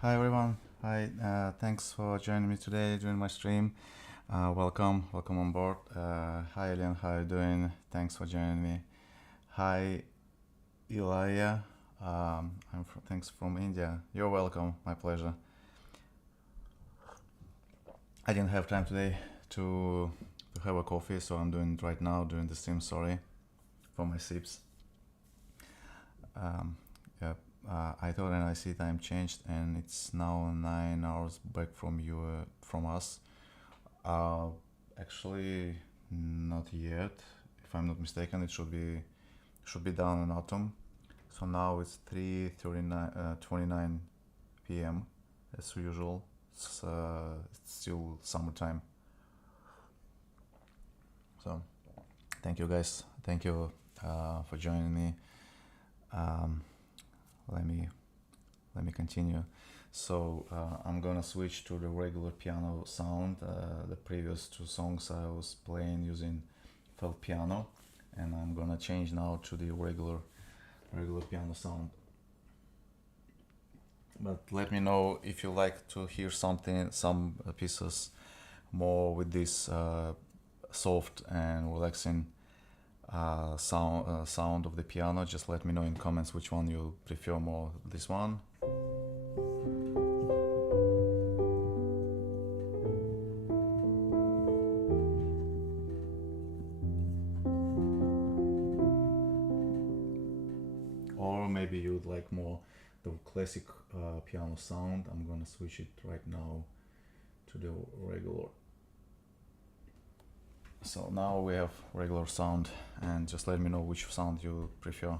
Hi everyone. Hi. Thanks for joining me today during my stream. Welcome on board. Hi Elian, how are you doing? Thanks for joining me. Hi Ilaya. Thanks from India. You're welcome. My pleasure. I didn't have time today to have a coffee, so I'm doing it right now during the stream. Sorry for my sips. Um, yeah. I thought NIC time changed and it's now 9 hours back from you from us. Uh, Actually, not yet. If I'm not mistaken, it should be down in autumn. So now it's 3:39, 29 p.m. as usual. It's still summertime. So thank you guys. Thank you for joining me. Um, let me let me continue. So I'm gonna switch to the regular piano sound. The previous two songs I was playing using felt piano, and I'm gonna change now to the regular piano sound. But let me know if you like to hear some pieces more with this soft and relaxing sound of the piano. Just let me know in comments which one you prefer more. This one. Or maybe you'd like more the classic piano sound. I'm gonna switch it right now to the regular. So now we have regular sound, and just let me know which sound you prefer.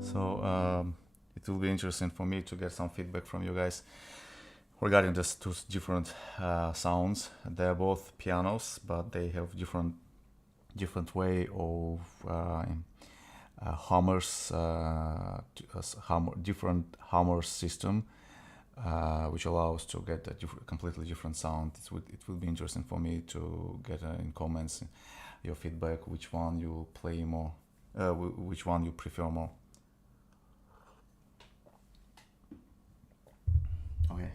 So it will be interesting for me to get some feedback from you guys regarding these two different sounds. They're both pianos, but they have different way of hammers, different hammer system, which allows to get a completely different sound. It will be interesting for me to get in comments your feedback, which one you play more, which one you prefer more. Okay.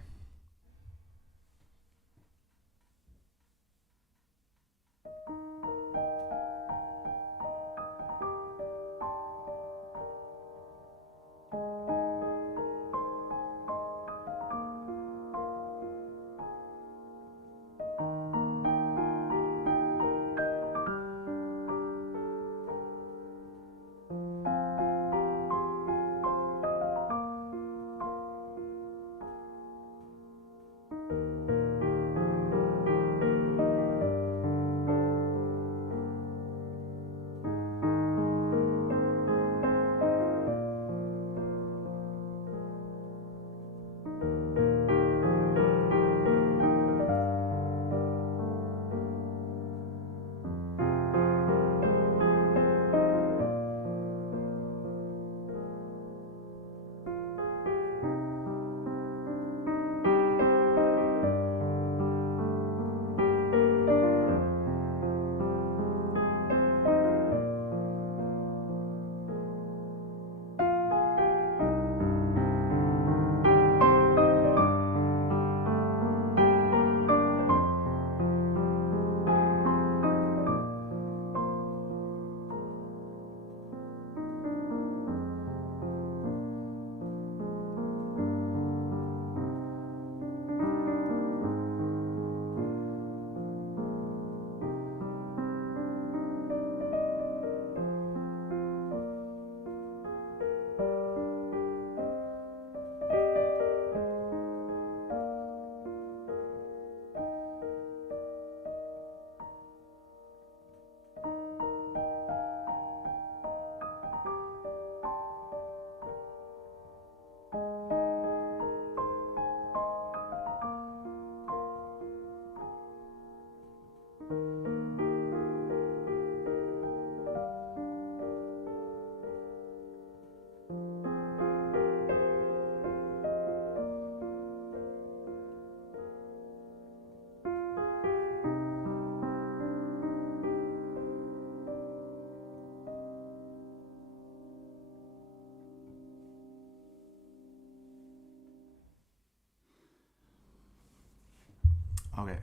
Okay.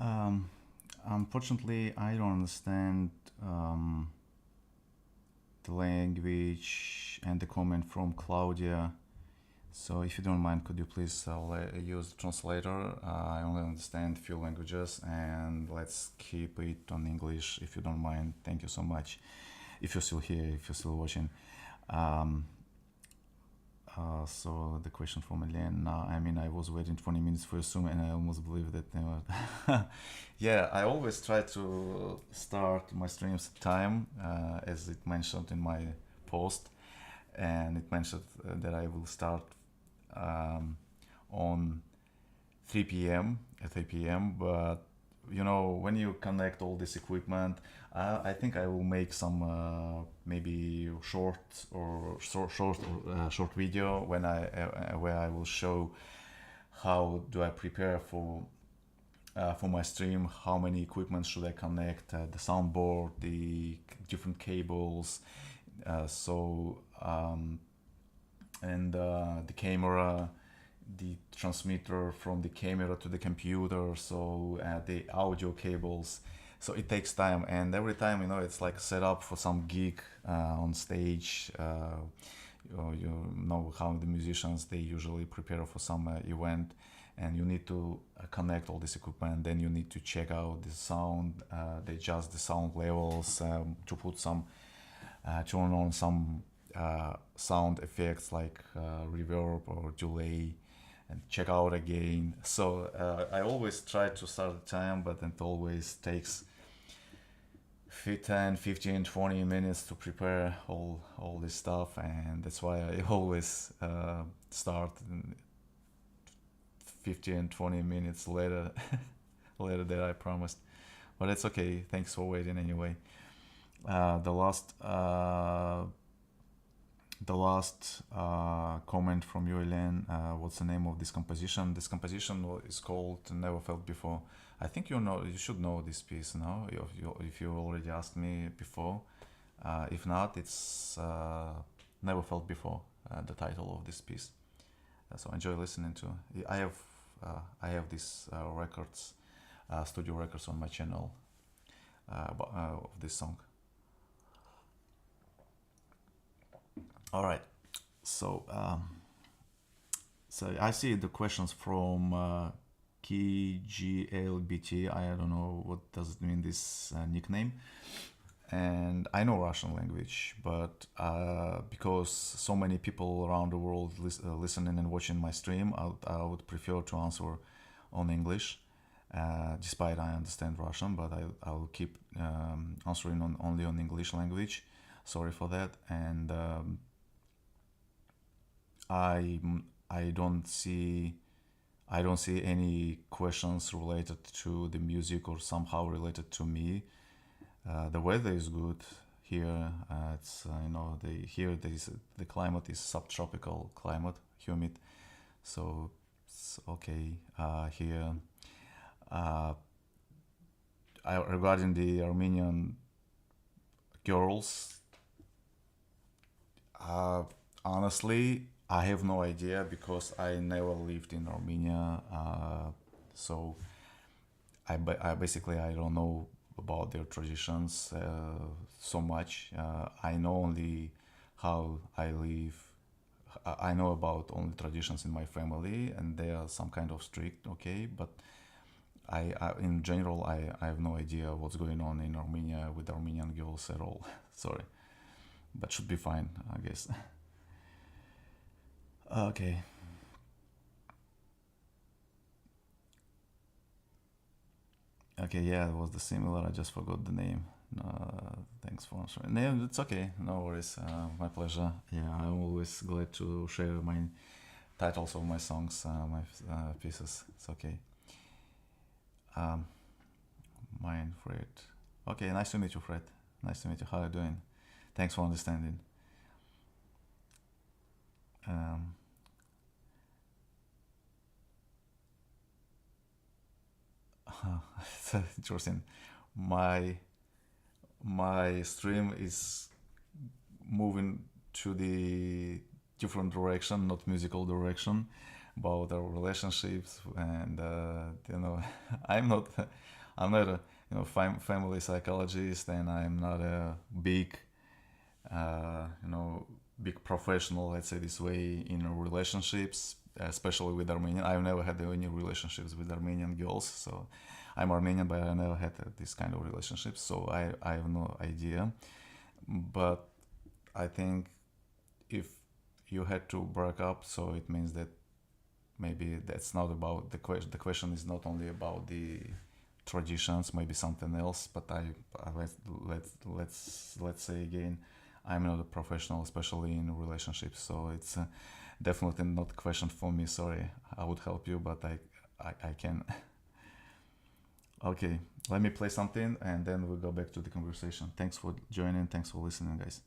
Um, Unfortunately, I don't understand um, the language and the comment from Claudia. So, if you don't mind, could you please use the translator? I only understand few languages, and let's keep it on English if you don't mind. Thank you so much. If you're still here, if you're still watching. Um, so the question from Elaine. I mean, I was waiting 20 minutes for Zoom, and I almost believe that. Yeah, I always try to start my streams at time, as it mentioned in my post, and it mentioned that I will start um, on 3 p.m. at 3 p.m. But when you connect all this equipment, I think I will make some maybe short video where I will show how do I prepare for my stream, how many equipment should I connect, the soundboard, the different cables, so and the camera, the transmitter from the camera to the computer, so the audio cables. So it takes time, and every time it's like set up for some gig on stage. You know how the musicians, they usually prepare for some event, and you need to connect all this equipment. Then you need to check out the sound, they adjust the sound levels, to put some turn on some sound effects like reverb or delay, and check out again. So I always try to start the time, but it always takes 10, 15, 20 minutes to prepare all this stuff, and that's why I always start 15, 20 minutes later later than I promised. But it's okay. Thanks for waiting anyway. The last comment from you, Elaine. What's the name of this composition? This composition is called "Never Felt Before." I think you should know this piece now. If you already asked me before. If not, it's "Never Felt Before." The title of this piece. So enjoy listening to. I have these records, studio records on my channel of this song. All right. So I see the questions from KGLBT. I don't know what does it mean, this nickname. And I know Russian language, but because so many people around the world listening and watching my stream, I would prefer to answer on English. Despite I understand Russian, but I will keep answering only on English language. Sorry for that. And I I don't see any questions related to the music or somehow related to me. The weather is good here. It's the climate is subtropical climate, humid, so it's okay here. Uh, Regarding the Armenian girls, uh, honestly, I have no idea because I never lived in Armenia. So I basically I don't know about their traditions so much. I know only how I live. I know about only traditions in my family, and they are some kind of strict, okay. But I in general, I have no idea what's going on in Armenia with Armenian girls at all. Sorry, but should be fine, I guess. Okay. Okay, yeah, it was the similar. I just forgot the name. Thanks for answering. No, it's okay. No worries. My pleasure. Yeah, I'm always glad to share my titles of my songs, my pieces. It's okay. Um, Mine, Fred. Okay, nice to meet you, Fred. Nice to meet you. How are you doing? Thanks for understanding. Um, it's interesting. My my stream is moving to the different direction, not musical direction. about our relationships, and I'm not, I'm not a family psychologist, and I'm not a big, uh, you know, big professional, let's say this way, in relationships, especially with Armenian. I've never had any relationships with Armenian girls, so I'm Armenian, but I never had this kind of relationships, so I have no idea. But I think if you had to break up, so it means that maybe that's not about the question. The question is not only about the traditions, maybe something else. But let's say again, I'm not a professional, especially in relationships. So it's definitely not a question for me. Sorry, I would help you, but I can. Okay, let me play something and then we'll go back to the conversation. Thanks for joining. Thanks for listening, guys.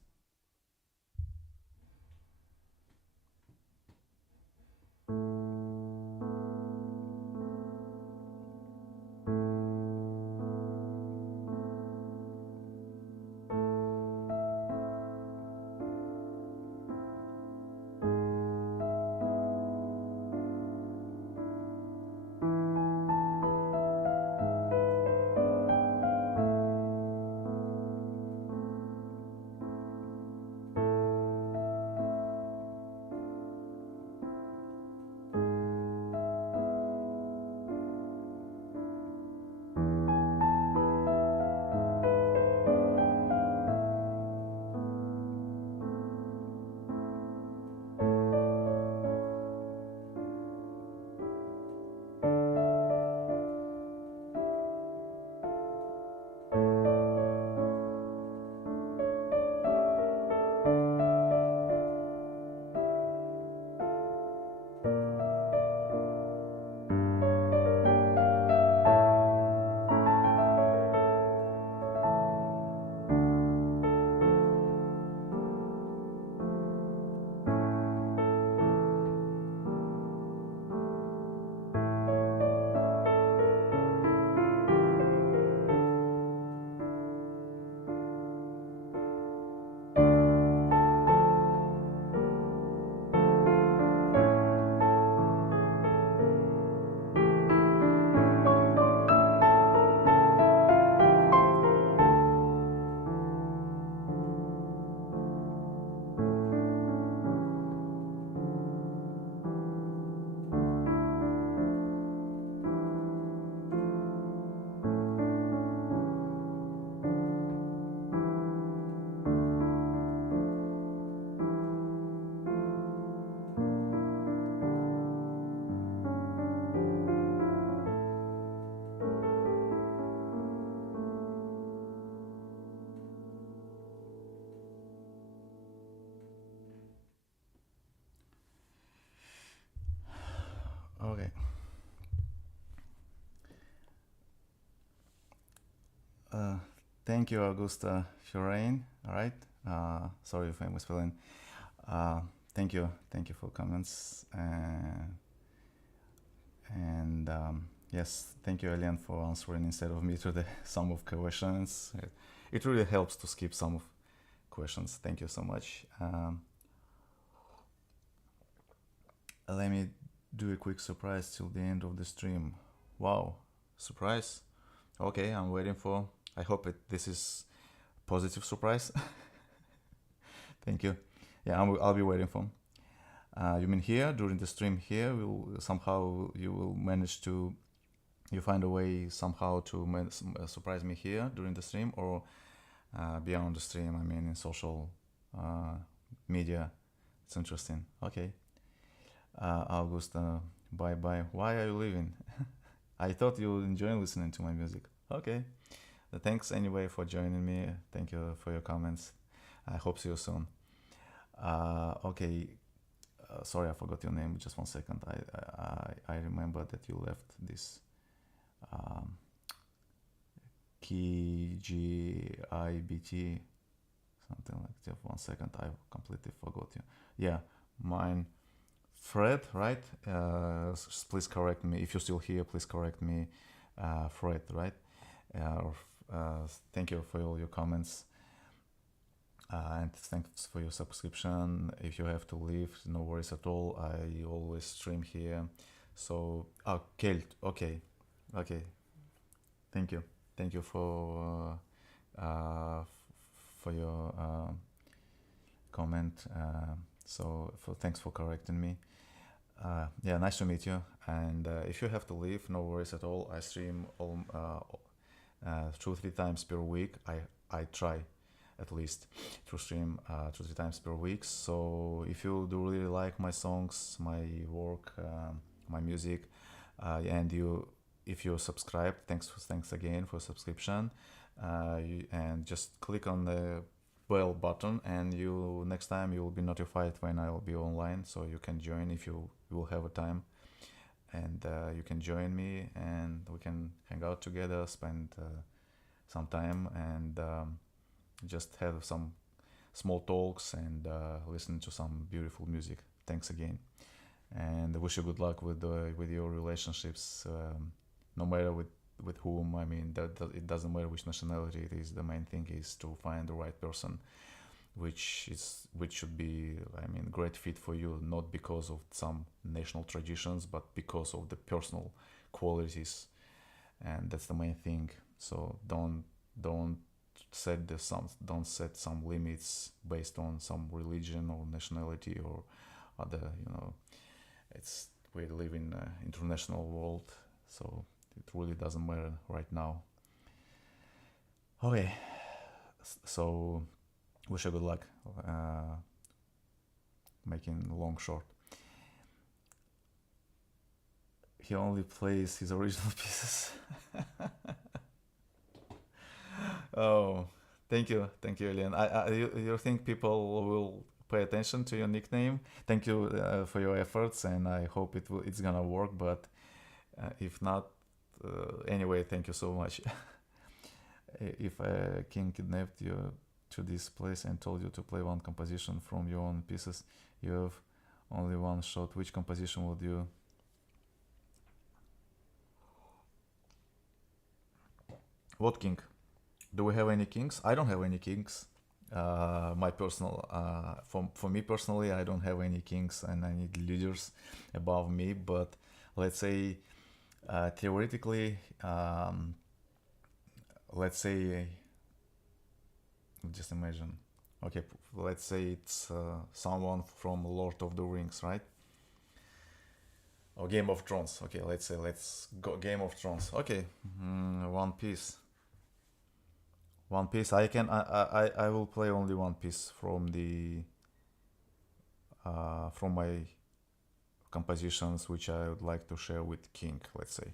Okay. Uh, Thank you, Augusta Furain. All right. Sorry if I'm misspelling. Uh, thank you for comments. And yes, thank you, Elian, for answering instead of me to the some of questions. It really helps to skip some of questions. Thank you so much. Let me do a quick surprise till the end of the stream. Wow, surprise. Okay, I'm waiting for. I hope this is positive surprise. Thank you. Yeah, I'll be waiting for. You mean here during the stream here? Will somehow you will manage to you find a way somehow to surprise me here during the stream or beyond the stream? I mean in social media. It's interesting. Okay. August, bye bye. Why are you leaving? I thought you would enjoy listening to my music. Okay. Thanks anyway for joining me. Thank you for your comments. I hope see you soon. Okay. Sorry, I forgot your name. Just 1 second. I remember that you left this um, KGIBT something like that. 1 second. I completely forgot you. Yeah, mine. Fred, right? Please correct me if you're still here. Please correct me, Fred, right? Thank you for all your comments. And thanks for your subscription. If you have to leave, no worries at all. I always stream here. So, oh, Kelt, okay, okay. Thank you, thank you for your comment. So thanks for correcting me. Yeah, nice to meet you. And if you have to leave, no worries at all. I stream 2 3 times per week. I try at least to stream 2 3 times per week. So if you do really like my songs, my work, my music, and you if you subscribe, thanks again for subscription. And just click on the bell button, and you next time you will be notified when I will be online, so you can join if you will have a time, and you can join me, and we can hang out together, spend some time, and just have some small talks, and listen to some beautiful music. Thanks again, and I wish you good luck with your relationships, no matter with whom. I mean, that it doesn't matter which nationality it is. The main thing is to find the right person, which should be, I mean, great fit for you, not because of some national traditions, but because of the personal qualities, and that's the main thing. So don't don't set some limits based on some religion or nationality or other. It's we live in an international world, so it really doesn't matter right now. Okay, so wish you good luck, making long short. He only plays his original pieces. Oh, thank you, Elian. You think people will pay attention to your nickname? Thank you for your efforts, and I hope it's gonna work. But if not, anyway, thank you so much. If a king kidnapped you to this place and told you to play one composition from your own pieces, you have only one shot. Which composition would you? What king? Do we have any kings? I don't have any kings. My personal, for me personally, I don't have any kings, and I need leaders above me. But let's say, theoretically, let's say, just imagine. Okay, let's say it's someone from Lord of the Rings, right? Or Game of Thrones. Okay, let's go Game of Thrones. Okay, One Piece. One Piece. I will play only one piece from the from my compositions, which I would like to share with King. Let's say.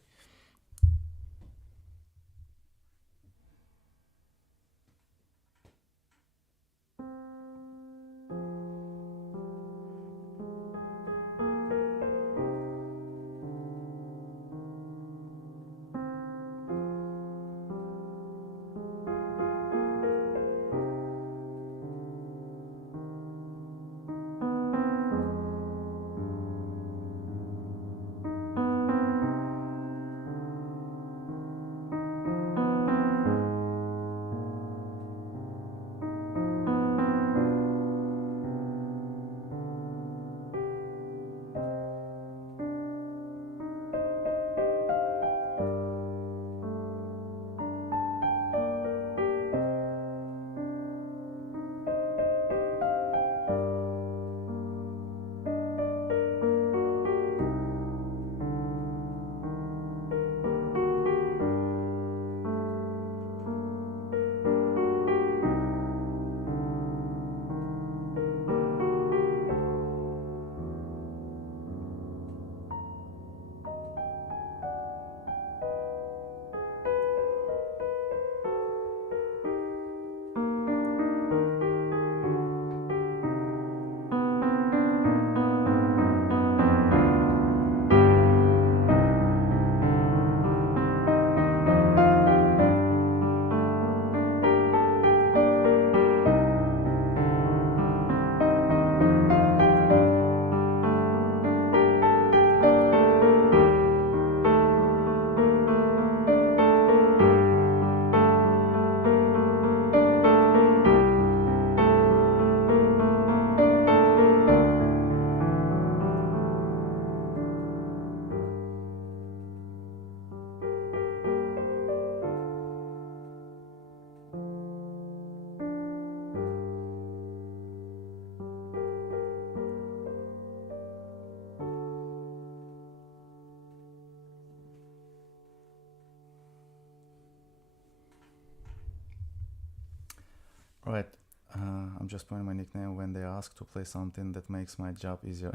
Right. I'm just putting my nickname when they ask to play something that makes my job easier.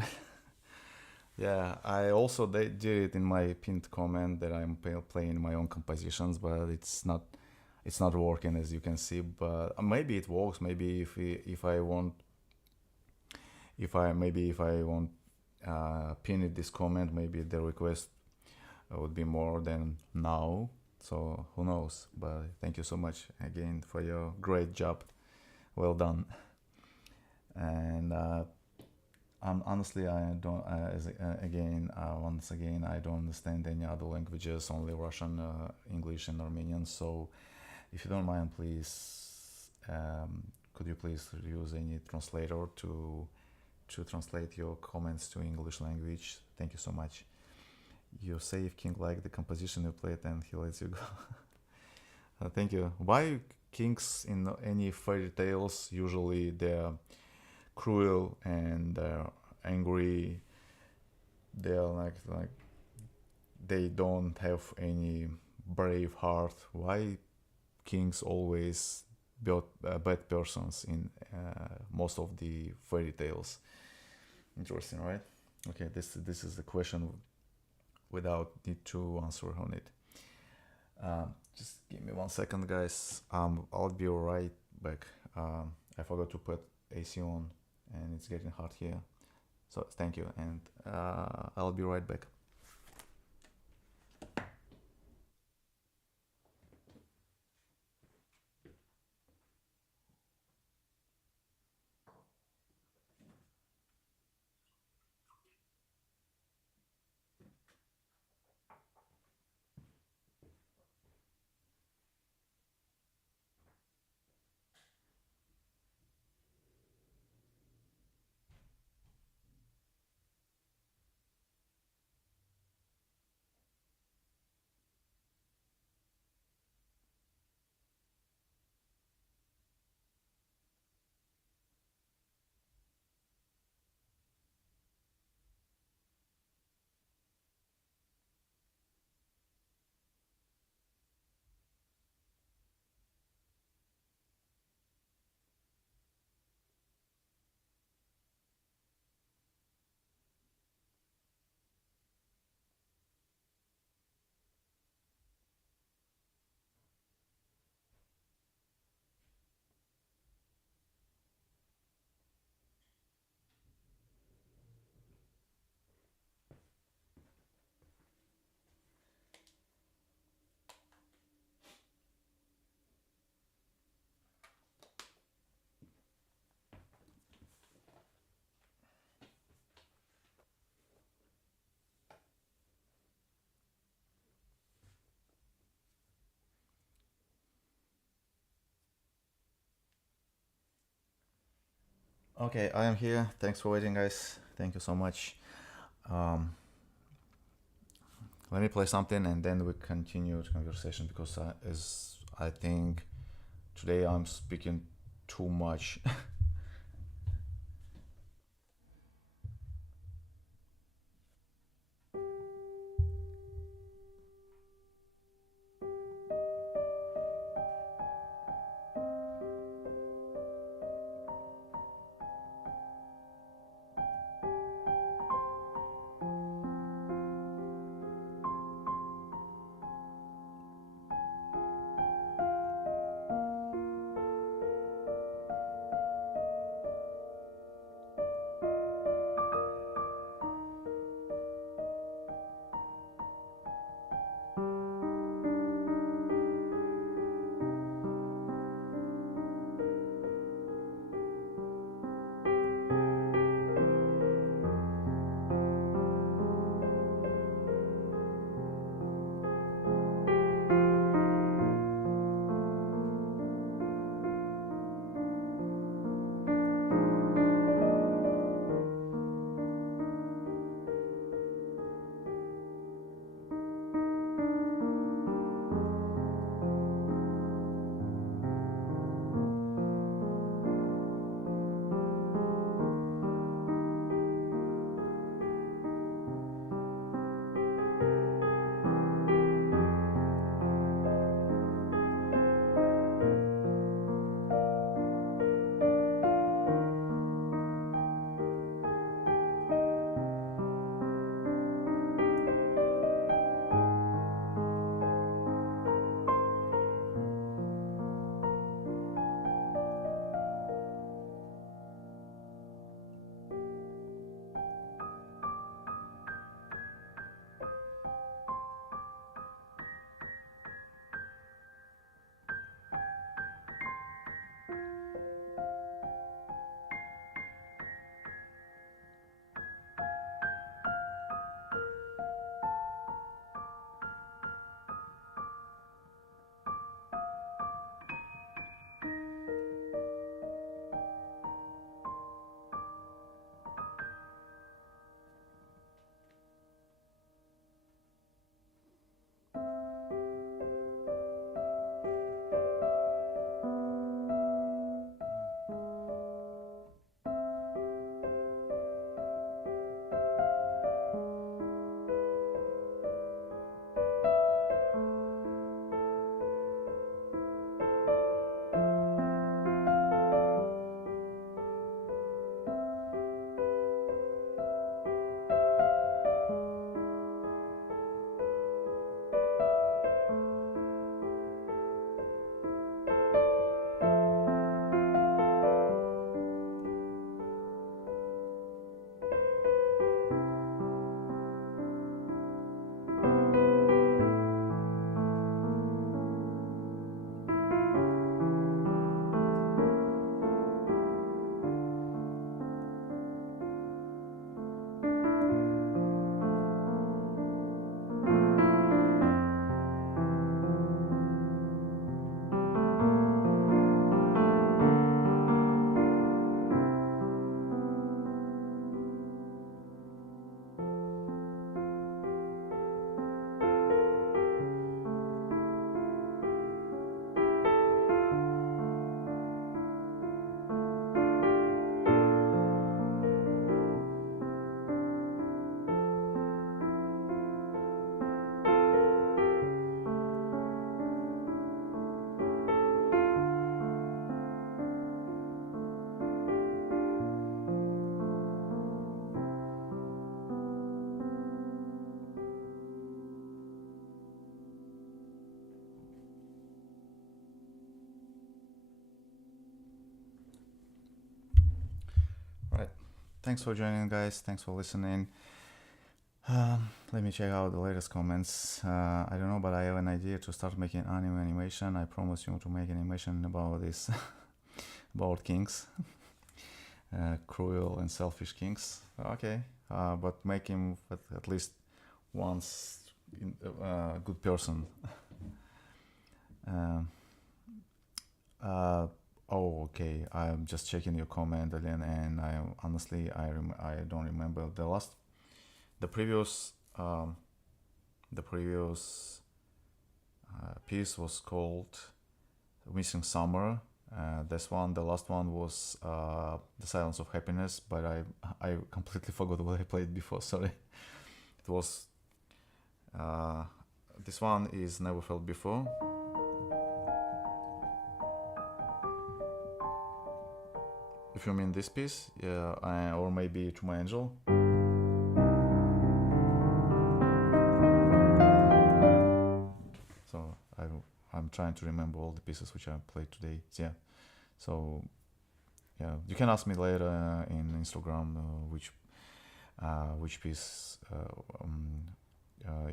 Yeah, I also did it in my pinned comment that I'm playing my own compositions, but it's not working as you can see. But maybe it works. Maybe if I want if I want pin it this comment, maybe the request would be more than now. So who knows? But thank you so much again for your great job. Well done. And honestly, I don't. Again, once again, I don't understand any other languages, only Russian, English, and Armenian. So, if you don't mind, please, could you please use any translator to translate your comments to English language? Thank you so much. You say if King like the composition you played, and he lets you go. Thank you. Why kings in any fairy tales usually they're cruel and angry. They're like they don't have any brave heart. Why kings always bad persons in most of the fairy tales? Interesting, right? Okay, this is the question without need to answer on it. Just give me 1 second, guys. I'll be right back. I forgot to put AC on, and it's getting hot here. So thank you, and I'll be right back. Okay, I am here. Thanks for waiting, guys. Thank you so much. Um, Let me play something and then we continue the conversation because as I think today I'm speaking too much. Thanks for joining, guys. Thanks for listening. Let me check out the latest comments. I don't know, but I have an idea to start making anime animation. I promise you to make animation about this, about kings, cruel and selfish kings. Okay, but make him at least once a good person. Um, oh, okay. I'm just checking your comment again, and I honestly I don't remember the previous the previous piece was called Missing Summer. This one, the last one was The Silence of Happiness, but I completely forgot what I played before. Sorry, it was this one is Never Felt Before. If you mean this piece, yeah, or maybe To My Angel. So I'm trying to remember all the pieces which I played today. Yeah. So yeah, you can ask me later in Instagram which piece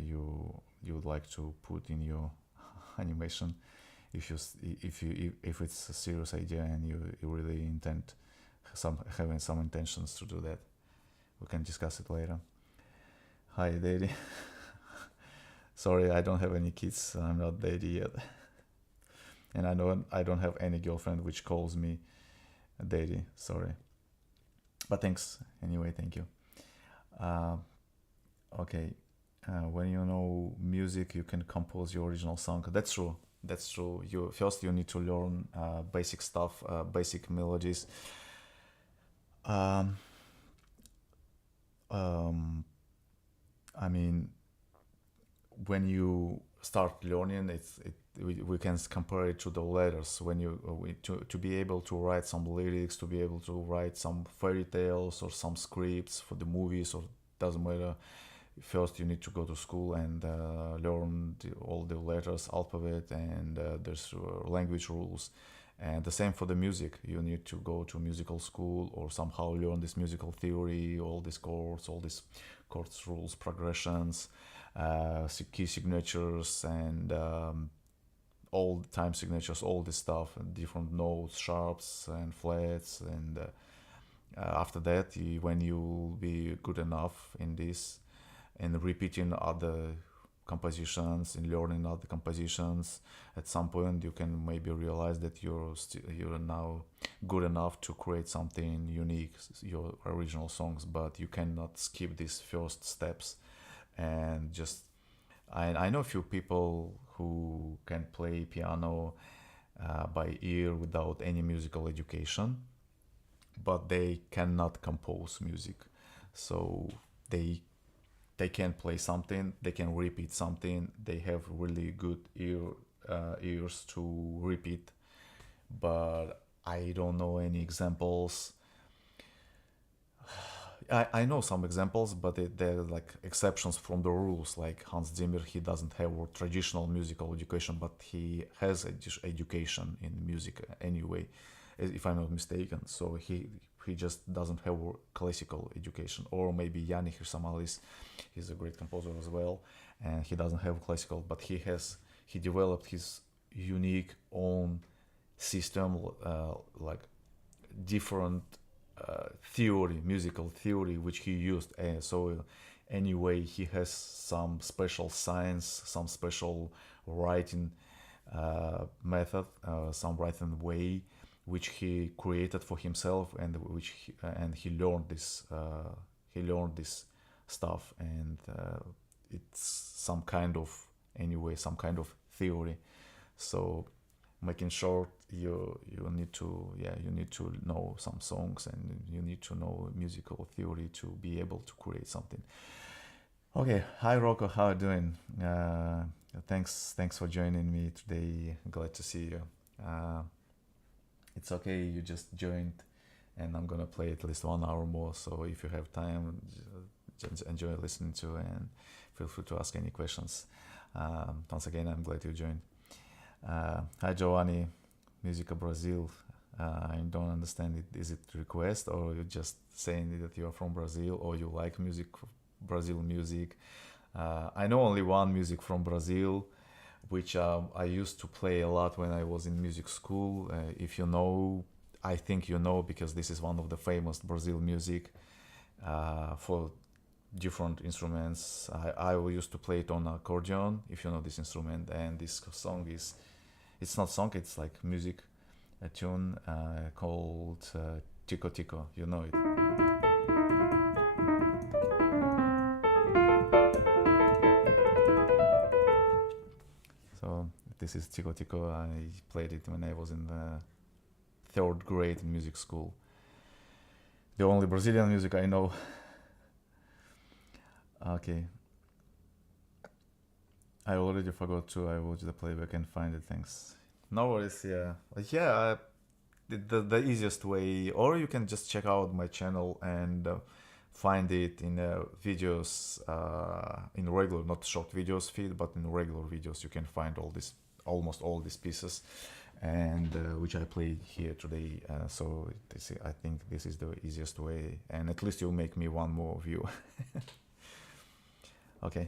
you would like to put in your animation if it's a serious idea and you really intend having some intentions to do that. We can discuss it later. Hi, Daddy. Sorry, I don't have any kids. I'm not Daddy yet, and I don't have any girlfriend which calls me Daddy. Sorry, but thanks anyway. Thank you. Okay, when you know music, you can compose your original song. That's true. That's true. You need to learn basic stuff, basic melodies. Um, um, I mean, when you start learning, we can compare it to the letters. When to be able to write some lyrics, to be able to write some fairy tales or some scripts for the movies, or doesn't matter. First, you need to go to school and learn all the letters, alphabet, and there's language rules. And the same for the music. You need to go to musical school or somehow learn this musical theory, all these chords, rules, progressions, key signatures, and all time signatures, all this stuff, and different notes, sharps and flats. And after that, when you be good enough in this, and repeating other compositions and learning other compositions, at some point you can maybe realize that you're now good enough to create something unique, your original songs. But you cannot skip these first steps. And just I know a few people who can play piano by ear without any musical education, but they cannot compose music. So they can play something, they can repeat something, they have really good ears to repeat, but I don't know any examples. I know some examples, but they're like exceptions from the rules. Like Hans Zimmer, he doesn't have a traditional musical education, but he has education in music anyway, if I'm not mistaken. So he just doesn't have a classical education. Or maybe Yanni Hirsamalis, he's a great composer as well, and he doesn't have classical, but he developed his unique own system, like different musical theory, which he used. So anyway, he has some special science, some special writing method, some writing way, which he created for himself, and he learned this. He learned this stuff, and it's some kind of theory. So making short, you need to know some songs, and you need to know musical theory to be able to create something. Okay, hi Rocco, how are you doing? Thanks for joining me today. Glad to see you. It's okay, you just joined, and I'm gonna play at least 1 hour more. So if you have time, just enjoy listening to, and feel free to ask any questions. Once again, I'm glad you joined. Hi Giovanni, Musica Brazil. I don't understand it. Is it request or you just saying that you are from Brazil or you like music, Brazil music? I know only one music from Brazil, which I used to play a lot when I was in music school. If you know, I think you know because this is one of the famous Brazil music for different instruments. I used to play it on accordion, if you know this instrument. And this song is, it's not song, it's like music, a tune called Tico Tico. You know it. So this is Tico Tico. I played it when I was in the third grade in music school. The only Brazilian music I know. Okay, I already forgot to. I watch the playback and find it. Thanks. No worries. Yeah, yeah. The easiest way, or you can just check out my channel and find it in videos, in regular, not short videos feed, but in regular videos. You can find all this, almost all these pieces, and which I played here today. So this, I think this is the easiest way, and at least you'll make me one more view. Okay.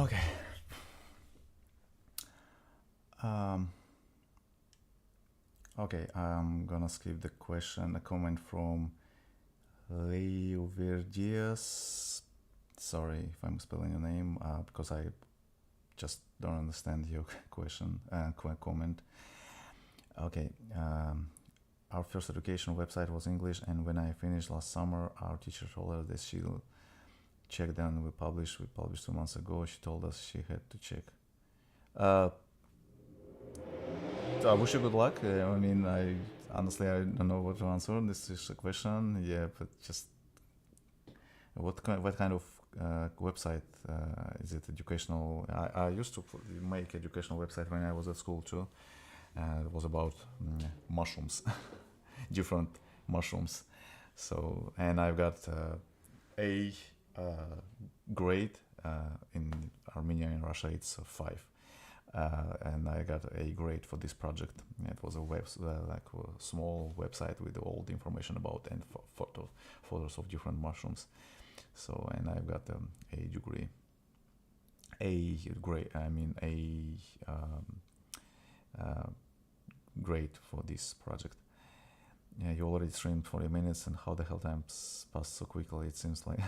Okay. Um, okay, I'm gonna skip the question. A comment from Leo Verdias. Sorry if I'm spelling your name, because I just don't understand your question, comment. Okay. Our first education website was English, and when I finished last summer, our teacher told us that she'll check. Then we published. We published 2 months ago. She told us she had to check. Uh, I wish you good luck. I mean, I honestly I don't know what to answer. This is a question. Yeah, but just what kind of website is it? Educational? I used to make educational website when I was at school too. It was about mushrooms, different mushrooms. So and I've got a grade in Armenia and Russia. It's 5. And I got a grade for this project. It was a like a small website with all the information about and photos of different mushrooms. So and I've got a degree, a grade. I mean grade for this project. Yeah, you already streamed 40 minutes, and how the hell time passed so quickly? It seems like.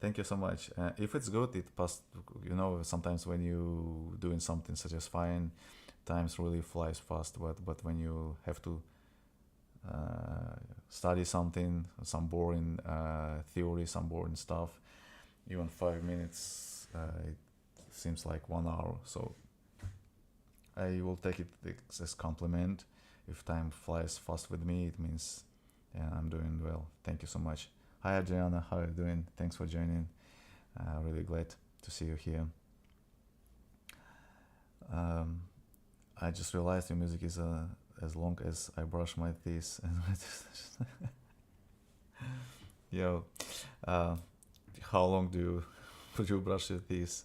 Thank you so much. If it's good, it passed. You know, sometimes when you doing something such as fine, times really flies fast. But when you have to study something, some boring theory, some boring stuff, even 5 minutes, it seems like 1 hour. So I will take it as compliment. If time flies fast with me, it means yeah, I'm doing well. Thank you so much. Hi Adriana, how are you doing? Thanks for joining. Really glad to see you here. I just realized your music is as long as I brush my teeth. Yo, uh, how long do you would you brush your teeth?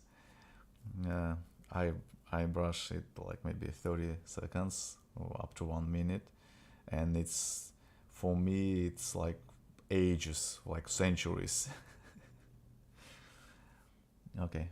Uh, I I brush it like maybe 30 seconds or up to 1 minute, and it's for me it's like ages, like centuries. Okay.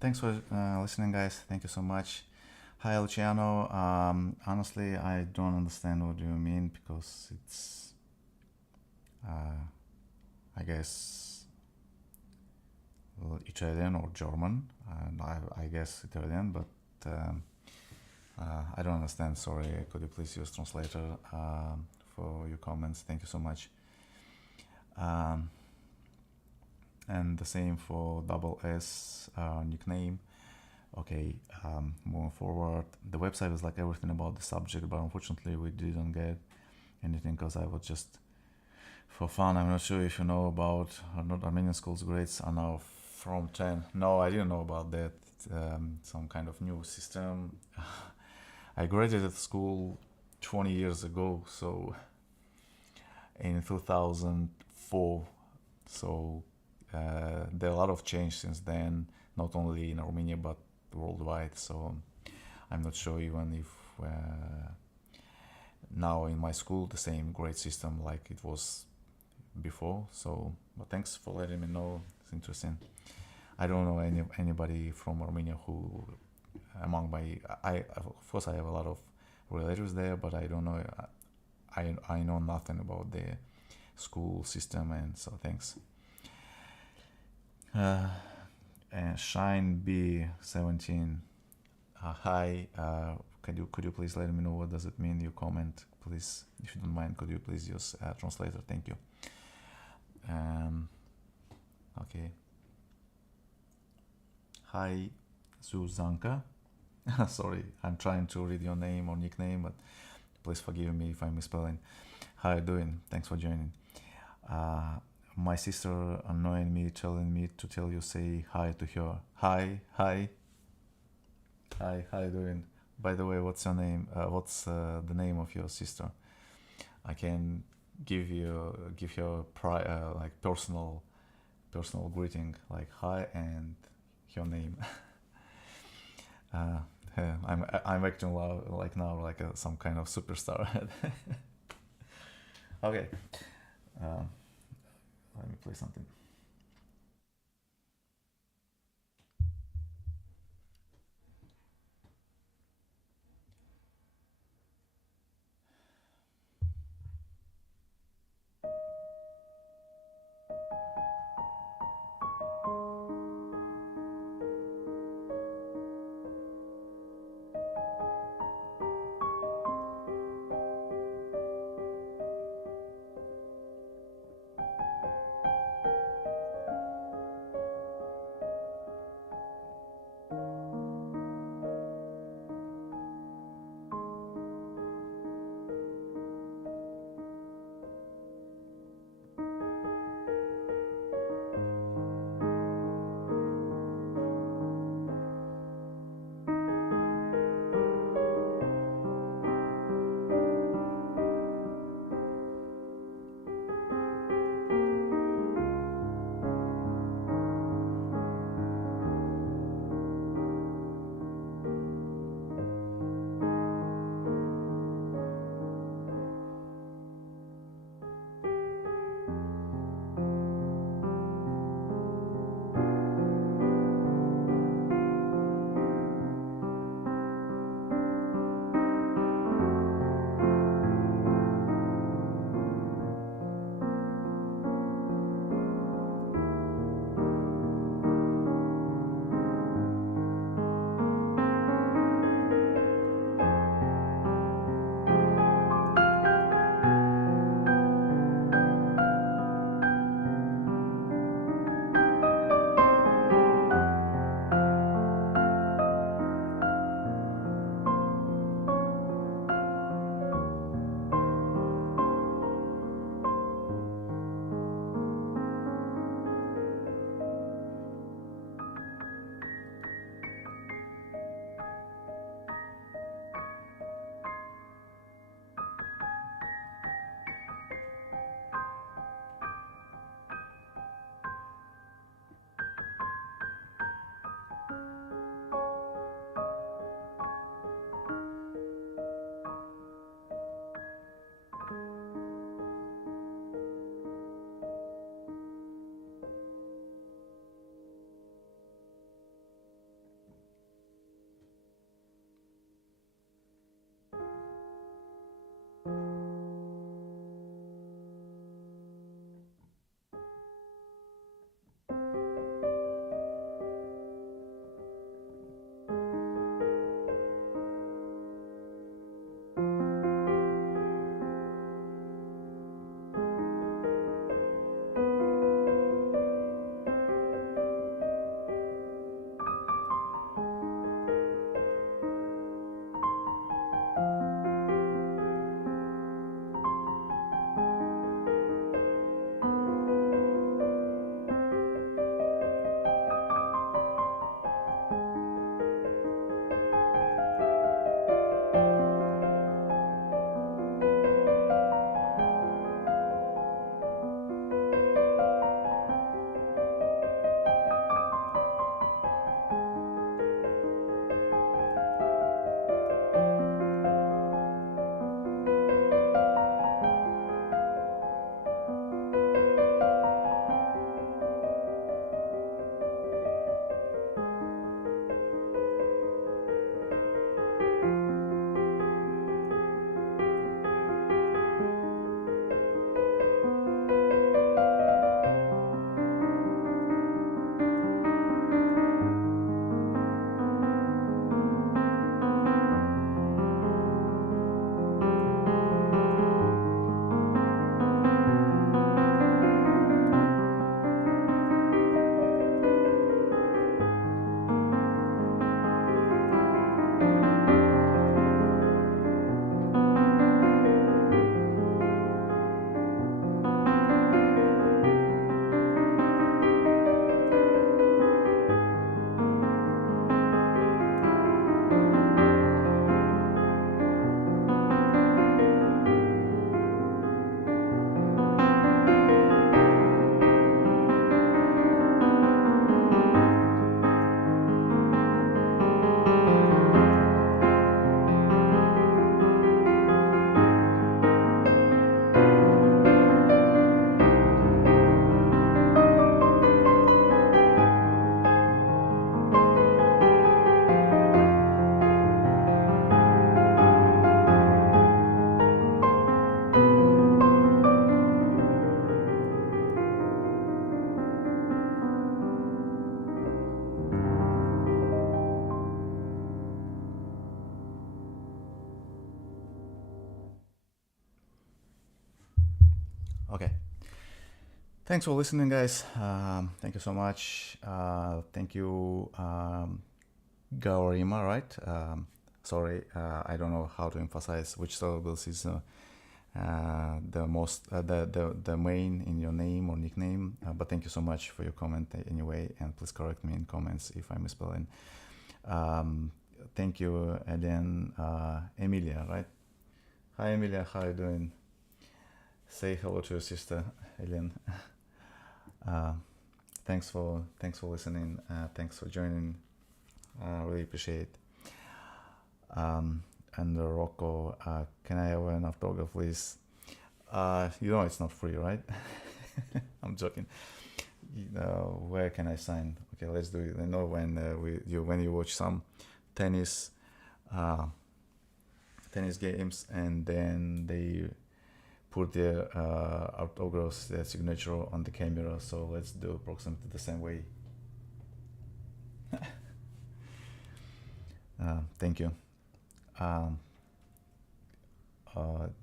Thanks for listening, guys. Thank you so much. Hi, Luciano. Honestly, I don't understand what you mean because it's, uh, I guess, Italian or German. I guess Italian, but I don't understand. Sorry. Could you please use translator for your comments? Thank you so much. Um, and the same for double S nickname. Okay, moving forward, the website was like everything about the subject, but unfortunately we didn't get anything because I was just for fun. I'm not sure if you know about not Armenian schools grades are now from 10. No, I didn't know about that. Some kind of new system. I graduated school 20 years ago, so in 2004. So there are a lot of change since then, not only in Armenia but worldwide. So I'm not sure even if now in my school the same grade system like it was before. So, but thanks for letting me know. It's interesting. I don't know anybody from Armenia who among my I of course I have a lot of relatives there, but I don't know. I know nothing about the school system, and so thanks. And Shine B17. Hi. Could you please let me know what does it mean? Your comment, please, if you don't mind. Could you please use translator? Thank you. Okay. Hi, Zuzanka. Sorry, I'm trying to read your name or nickname, but please forgive me if I'm misspelling. How are you doing? Thanks for joining. My sister annoying me, telling me to tell you say hi to her. Hi, hi, hi. How you doing? By the way, what's your name? What's the name of your sister? I can give her like personal greeting like hi and your name. uh, I'm acting like now like some kind of superstar. Okay, let me play something. Okay. Thanks for listening, guys. Thank you so much. Thank you, Gaorima, right? Sorry, I don't know how to emphasize which syllables is the most, the main in your name or nickname. But thank you so much for your comment anyway, and please correct me in comments if I'm misspelling. Thank you, and then Emilia, right? Hi, Emilia. How are you doing? Say hello to your sister, Ellen. Uh, thanks for listening. Thanks for joining. Really appreciate. And Rocco, can I have an autograph, please? It's not free, right? I'm joking. Where can I sign? Okay, let's do it. I know when you watch some tennis tennis games, and then they put their autographs, their signature on the camera. So let's do approximately the same way. Thank you.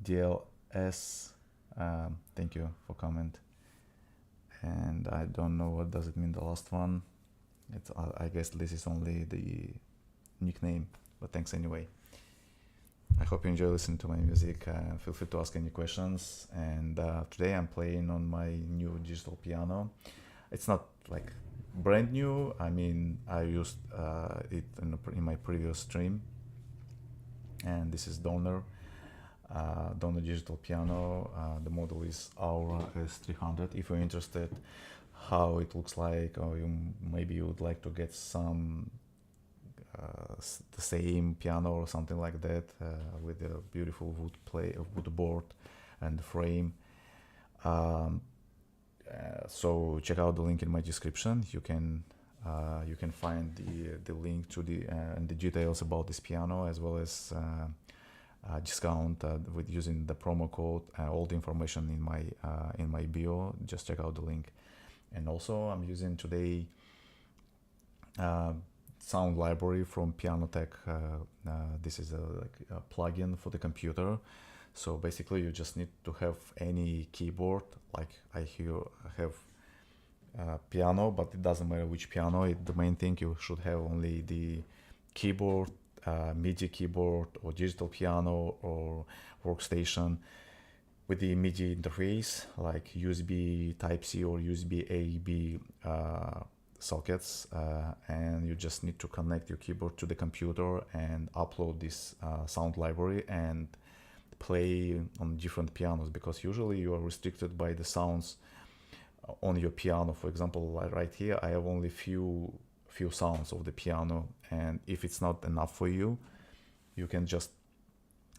DLS, thank you for comment. And I don't know what does it mean, the last one. I guess this is only the nickname, but thanks anyway. I hope you enjoy listening to my music. Feel free to ask any questions. And today I'm playing on my new digital piano. It's not like brand new. I mean, I used it in my previous stream. And this is Donner digital piano. The model is Aura S300. If you're interested how it looks like, or maybe you would like to get some the same piano or something like that, with a beautiful wood board and frame. So check out the link in my description. You can find the link to and the details about this piano, as well as discount with using the promo code. All the information in my bio. Just check out the link. And also I'm using today sound library from Pianotech. This is a plugin for the computer. So basically you just need to have any keyboard. Like I have piano, but it doesn't matter which piano. The main thing, you should have only the keyboard, MIDI keyboard, or digital piano, or workstation with the MIDI interface, like USB Type-C or USB A/B sockets, and you just need to connect your keyboard to the computer and upload this sound library and play on different pianos, because usually you are restricted by the sounds on your piano. For example, right here I have only few sounds of the piano, and if it's not enough for you, you can just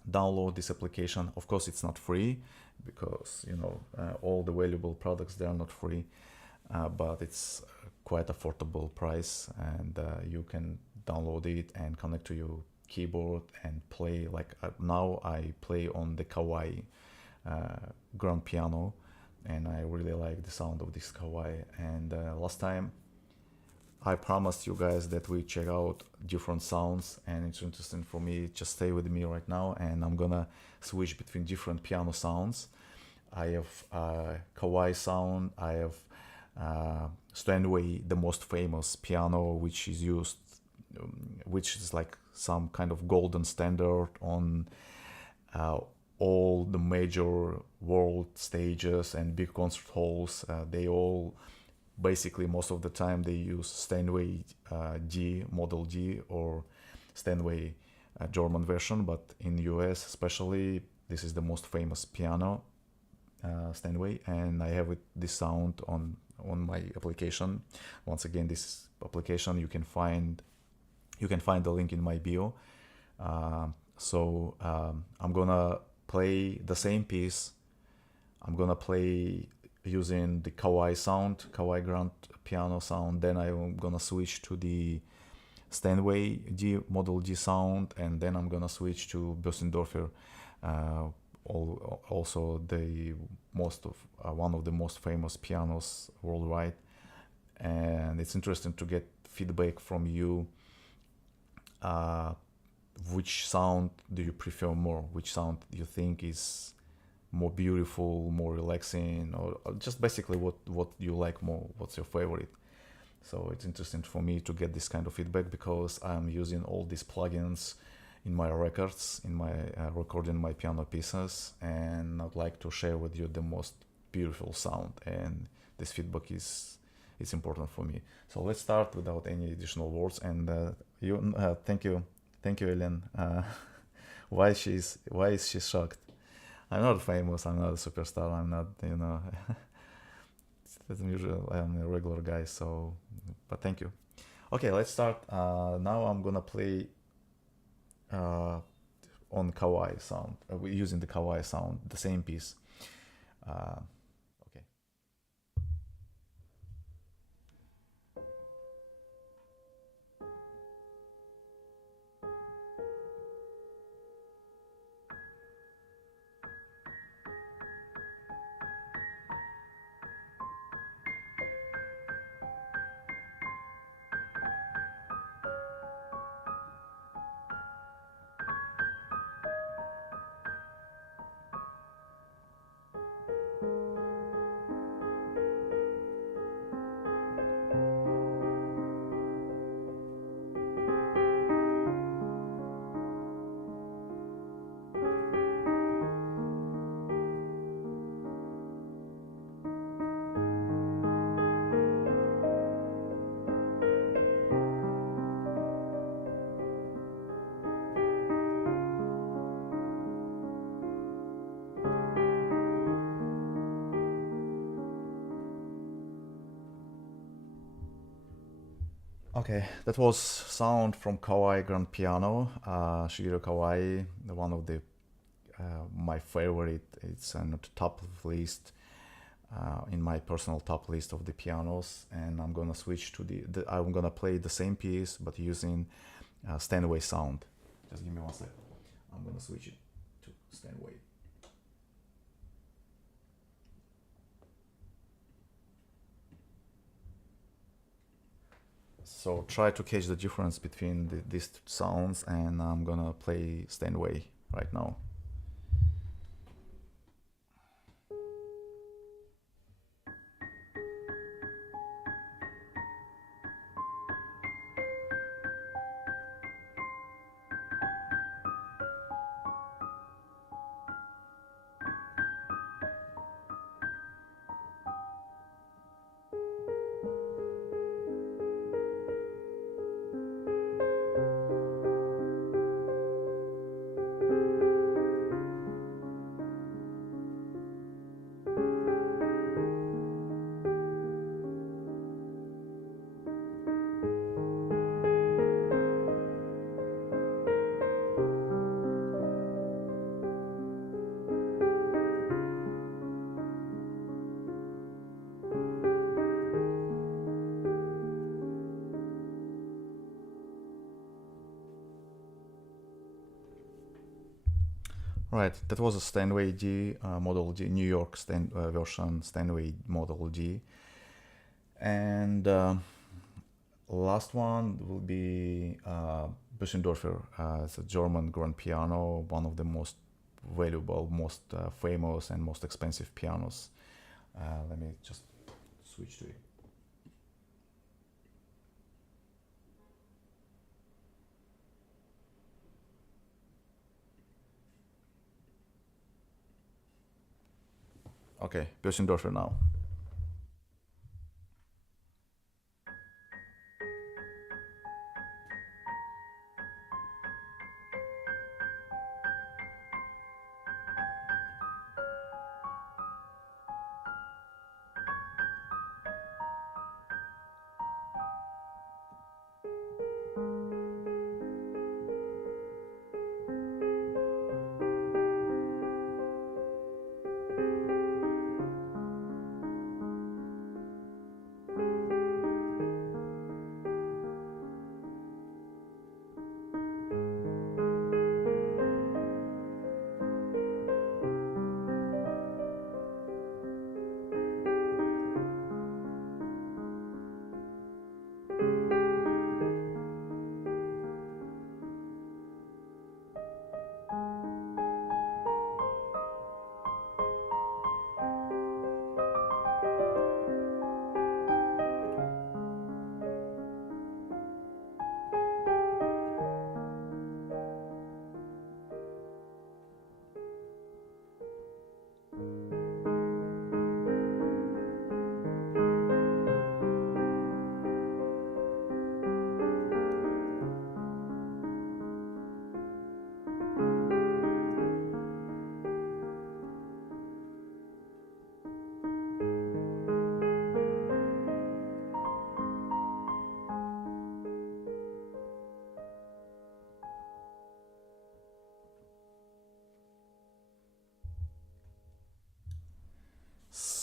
download this application. Of course it's not free, because all the valuable products, they are not free, but it's quite affordable price, and you can download it and connect to your keyboard and play. Like now I play on the Kawai grand piano, and I really like the sound of this Kawai. And last time I promised you guys that we check out different sounds, and it's interesting for me. Just stay with me right now, and I'm gonna switch between different piano sounds. I have Kawai sound, I have Steinway, the most famous piano, which is used, which is like some kind of golden standard on all the major world stages and big concert halls. They all, basically most of the time, they use Steinway D, Model D, or Steinway German version, but in US especially, this is the most famous piano, Steinway, and I have this sound on my application. Once again, this application, you can find the link in my bio. So I'm gonna play the same piece. I'm gonna play using the Kawai sound, Kawai grand piano sound. Then I'm gonna switch to the Steinway D, Model D sound, and then I'm gonna switch to Bösendorfer, also the one of the most famous pianos worldwide. And it's interesting to get feedback from you. Which sound do you prefer more? Which sound do you think is more beautiful, more relaxing, or just basically what you like more, what's your favorite. So it's interesting for me to get this kind of feedback because I'm using all these plugins in my records, in my recording my piano pieces, and I'd like to share with you the most beautiful sound. And this feedback is it's important for me. So let's start without any additional words. And thank you, Ellen. Why is she shocked? I'm not famous. I'm not a superstar. I'm not, as usual. I'm a regular guy. So, but thank you. Okay, let's start. Now I'm gonna play uh, on kawaii sound. We're using the kawaii sound, the same piece. Uh, okay. Okay, that was sound from Kawai Grand Piano, Shigeru Kawai, one of the my favorite. It's on the top list, in my personal top list of the pianos, and I'm gonna switch to I'm gonna play the same piece but using Steinway sound. Just give me one sec. I'm gonna switch it to Steinway. So try to catch the difference between these sounds, and I'm gonna play Steinway right now. Right, that was a Steinway D, Model D, New York version Steinway Model D. And last one will be Büssendorfer. It's a German grand piano, one of the most valuable, most famous, and most expensive pianos. Let me just switch to it. Okay, Büssendorfer now.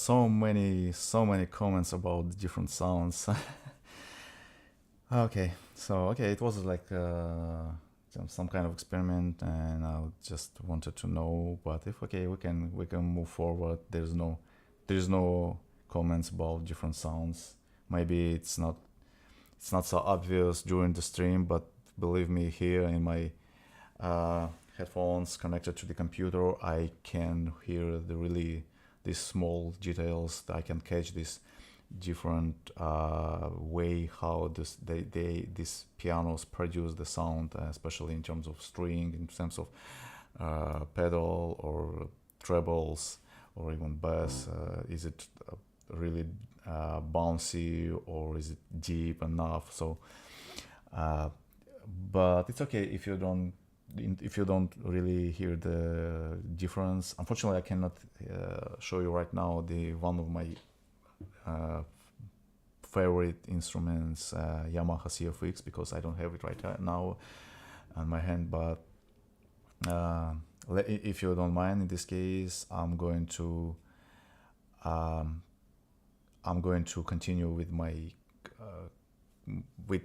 so many comments about the different sounds. Okay, so okay, it was like some kind of experiment, and I just wanted to know. But if okay, we can move forward. There's no comments about different sounds. Maybe it's not so obvious during the stream, but believe me, here in my headphones connected to the computer, I can hear these small details. I can catch this different way how these pianos produce the sound, especially in terms of string, in terms of pedal or trebles or even bass. Is it really bouncy, or is it deep enough? So uh, but it's okay if you don't really hear the difference. Unfortunately, I cannot show you right now the one of my uh, favorite instruments, Yamaha CFX, because I don't have it right now on my hand. But if you don't mind, in this case, um, I'm going to continue with uh,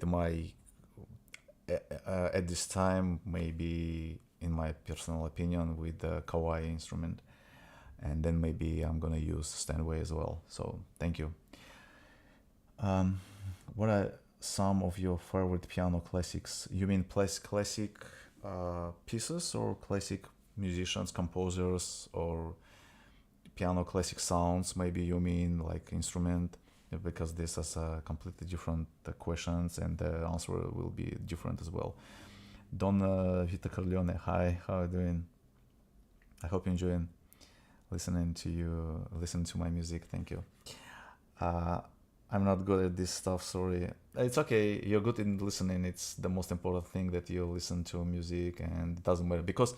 my at this time, maybe in my personal opinion, with the kawaii instrument, and then maybe I'm gonna use Steinway as well. So thank you. um, what are some of your favorite piano classics? You mean classic pieces, or classic musicians, composers, or piano classic sounds? Maybe you mean like instrument. Because this is completely different questions, and the answer will be different as well. Don Vita Corleone, hi, how are you doing? I hope you're enjoying listen to my music. Thank you. uh, I'm not good at this stuff, sorry. It's okay, you're good in listening. It's the most important thing, that you listen to music, and it doesn't matter, because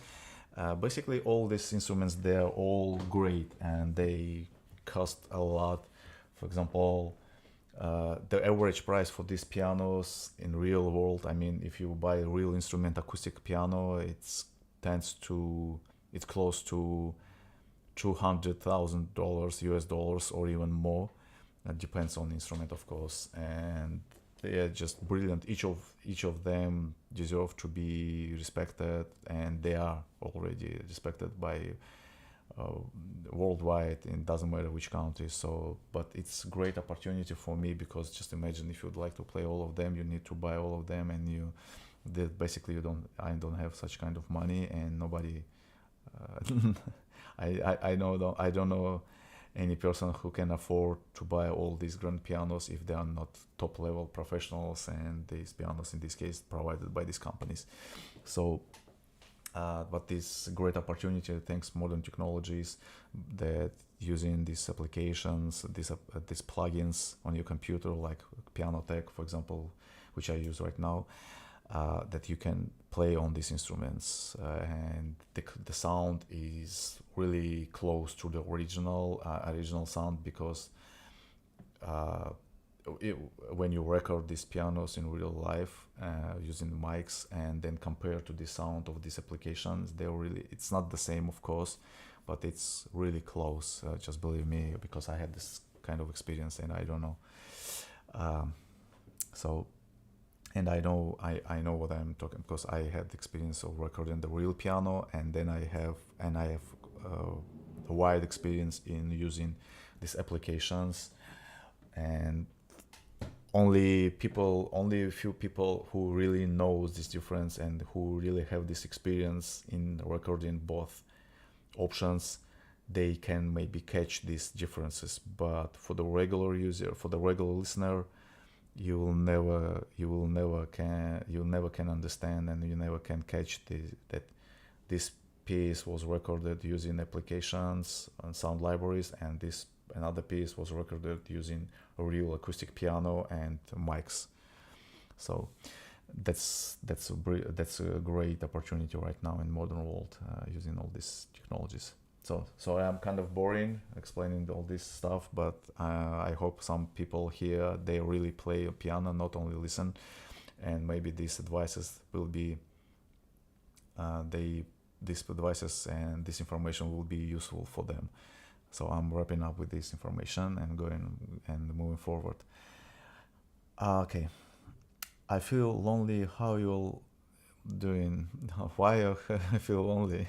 basically all these instruments, they're all great, and they cost a lot. For example, the average price for these pianos in real world, I mean, if you buy a real instrument acoustic piano, it's close to $200,000 US dollars, or even more. That depends on the instrument, of course, and they are just brilliant. Each of them deserve to be respected, and they are already respected by uh, worldwide. It doesn't matter which country. So, but it's a great opportunity for me, because just imagine, if you'd like to play all of them, you need to buy all of them, and basically I don't have such kind of money, and nobody. I don't know any person who can afford to buy all these grand pianos if they are not top level professionals, and these pianos in this case provided by these companies. So but this great opportunity, thanks modern technologies, that using these applications, these plugins on your computer, like Piano Tech, for example, which I use right now, that you can play on these instruments, and the sound is really close to the original sound, because uh, when you record these pianos in real life using mics, and then compare to the sound of these applications, it's not the same, of course, but it's really close. Just believe me, because I had this kind of experience, and I don't know. um, so and I know what I'm talking, because I had the experience of recording the real piano, and then I have a wide experience in using these applications. And only a few people who really knows this difference, and who really have this experience in recording both options, they can maybe catch these differences. But for the regular user, for the regular listener, you never can understand, and you never can catch that this piece was recorded using applications and sound libraries, and this another piece was recorded using a real acoustic piano and mics. So that's a great opportunity right now in modern world, using all these technologies. So I'm kind of boring explaining all this stuff, but I hope some people here, they really play a piano, not only listen, and maybe these advices will be these advices and this information will be useful for them. So I'm wrapping up with this information and going and moving forward. Okay, I feel lonely. How you doing? Why you feel lonely?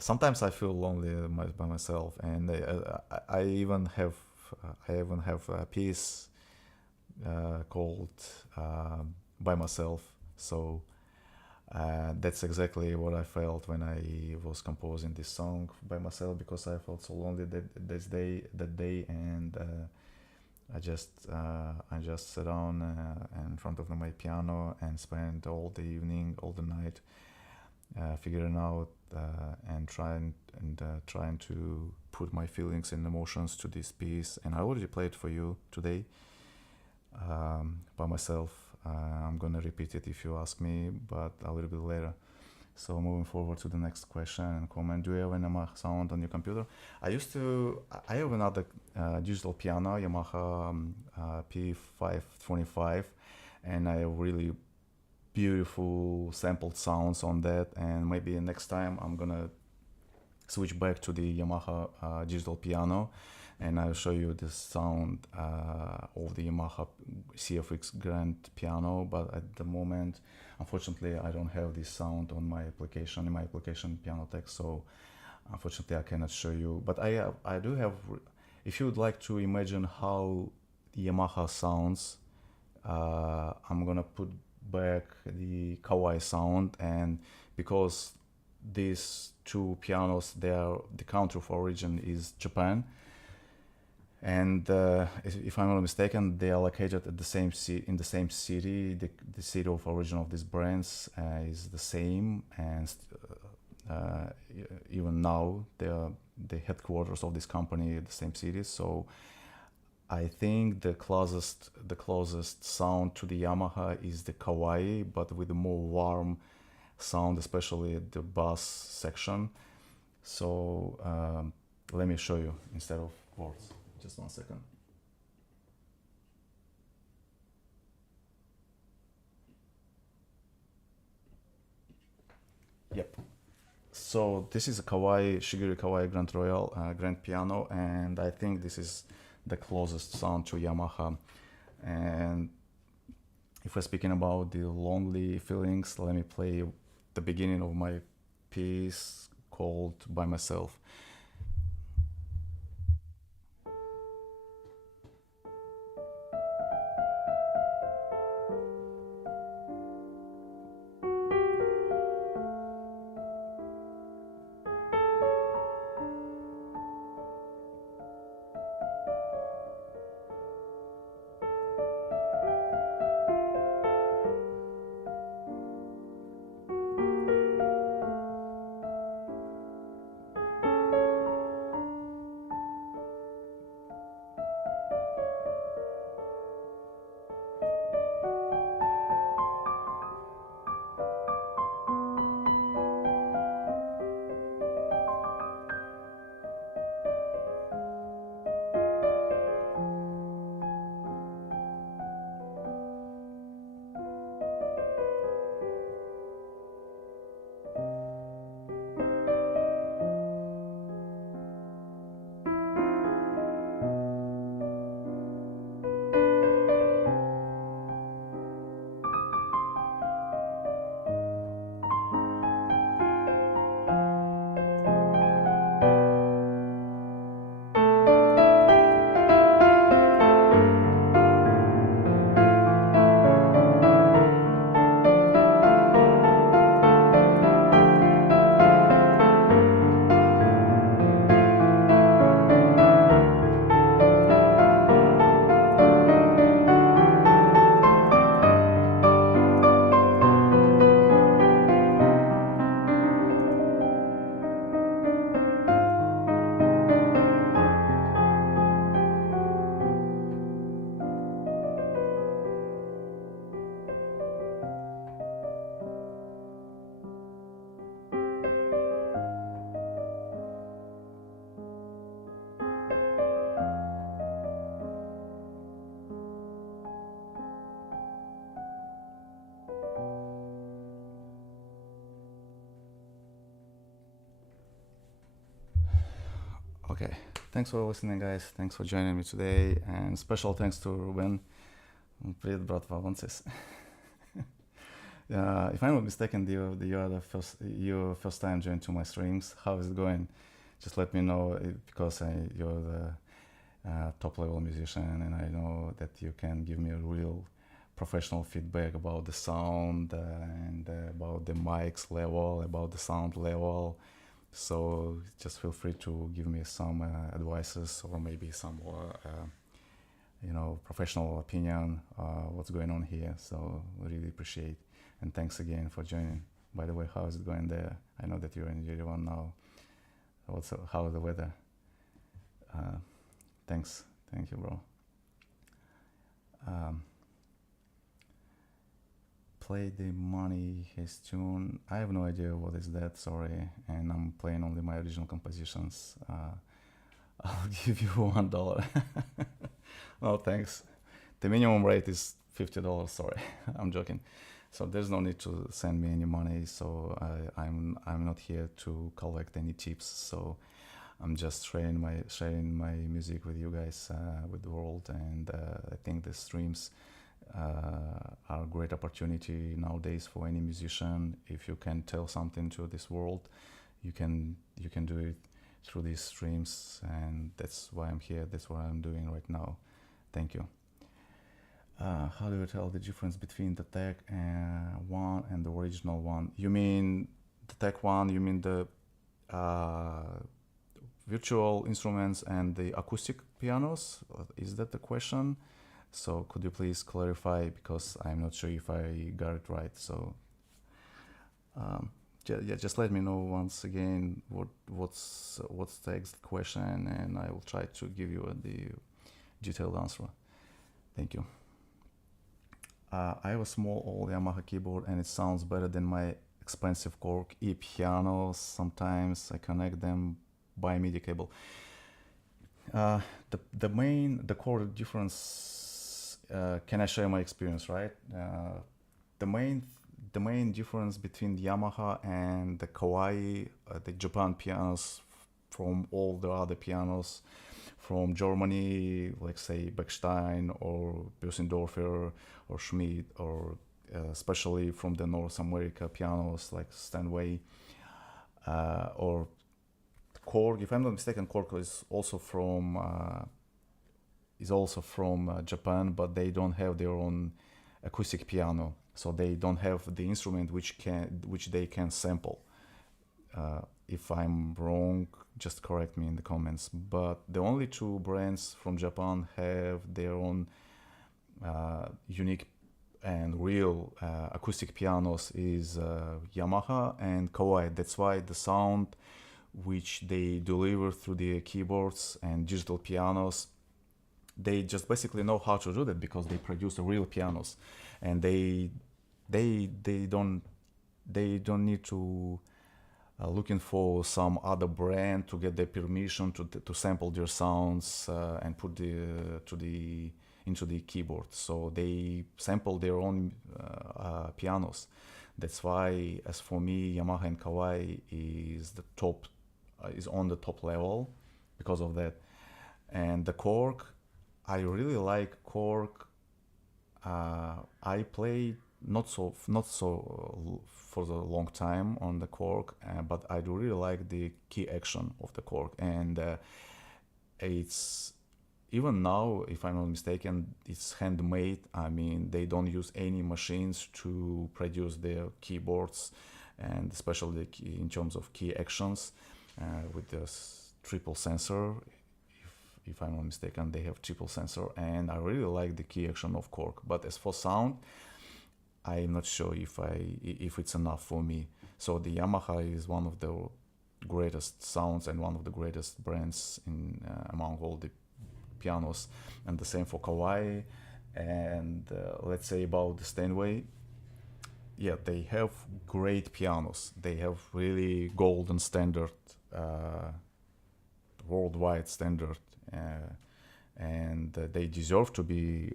Sometimes I feel lonely by myself, and I even have a piece called by myself. So that's exactly what I felt when I was composing this song by myself, because I felt so lonely that day, and I just sat down in front of my piano and spent all the evening, all the night, figuring out trying to put my feelings and emotions to this piece. And I already played for you today by myself. I'm gonna repeat it if you ask me, but a little bit later. So moving forward to the next question and comment. Do you have an Yamaha sound on your computer? I have another digital piano, Yamaha P525, and I have really beautiful sampled sounds on that. And maybe next time I'm gonna switch back to the Yamaha digital piano, and I'll show you the sound of the Yamaha CFX Grand piano. But at the moment, unfortunately, I don't have this sound on my application, in my application Piano Tech, so unfortunately I cannot show you. But I do have, if you would like to imagine how Yamaha sounds, I'm gonna put back the Kawaii sound. And because these two pianos, the country of origin is Japan, and if I'm not mistaken, they are located at the same in the same city. The city of origin of these brands is the same, and even now the headquarters of this company at the same city. So I think the closest sound to the Yamaha is the Kawaii, but with a more warm sound, especially the bass section. So let me show you instead of words. Just 1 second. Yep. So this is a Shigeru Kawai Grand Royal Grand Piano, and I think this is the closest sound to Yamaha. And if we're speaking about the lonely feelings, let me play the beginning of my piece called By Myself. Okay, thanks for listening, guys. Thanks for joining me today, and special thanks to Ruben. Привет, братва, Ванцис. If I'm not mistaken, you are the first your first time joining to my streams. How is it going? Just let me know because you're the top level musician, and I know that you can give me a real professional feedback about the sound and about the mics level, about the sound level. So just feel free to give me some advices or maybe some professional opinion what's going on here. So really appreciate, and thanks again for joining. By the way, how is it going there? I know that you're in Yerevan now. How is the weather? Thank you, bro. Play the Money His tune. I have no idea what is that, sorry, and I'm playing only my original compositions. I'll give you $1. Oh, thanks. The minimum rate is $50. Sorry, I'm joking. So there's no need to send me any money. So I'm not here to collect any tips. So I'm just sharing my music with you guys, with the world, and I think the streams are a great opportunity nowadays for any musician. If you can tell something to this world, you can do it through these streams, and that's why I'm here. That's what I'm doing right now. Thank you. How do you tell the difference between the tech one and the original one? You mean the tech one? You mean the virtual instruments and the acoustic pianos? Is that the question? So could you please clarify, because I'm not sure if I got it right. So just let me know once again what's the exact question, and I will try to give you the detailed answer. Thank you. I have a small old Yamaha keyboard and it sounds better than my expensive Korg E pianos. Sometimes I connect them by MIDI cable. The core difference, can I share my experience, right? The main difference between the Yamaha and the Kawai, the Japan pianos, from all the other pianos from Germany, like say Bechstein or Bösendorfer or Schmidt, or especially from the North America pianos like Steinway or Korg. If I'm not mistaken, Korg is also from Japan, but they don't have their own acoustic piano, so they don't have the instrument which they can sample. If I'm wrong, just correct me in the comments. But the only two brands from Japan have their own unique and real acoustic pianos is Yamaha and Kawai. That's why the sound which they deliver through the keyboards and digital pianos, they just basically know how to do that because they produce the real pianos, and they don't need to looking for some other brand to get the permission to sample their sounds and put into the keyboard. So they sample their own pianos. That's why, as for me, Yamaha and Kawai is on the top level because of that. And the Korg, I really like Korg. I played not so for the long time on the Korg, but I do really like the key action of the Korg, and it's even now, if I'm not mistaken, it's handmade. I mean, they don't use any machines to produce their keyboards, and especially in terms of key actions with this triple sensor. If I'm not mistaken, they have triple sensor, and I really like the key action of Korg. But as for sound, I'm not sure if it's enough for me. So the Yamaha is one of the greatest sounds and one of the greatest brands in among all the pianos, and the same for Kawai. And let's say about the Steinway, yeah, they have great pianos. They have really golden standard, worldwide standard, and they deserve to be,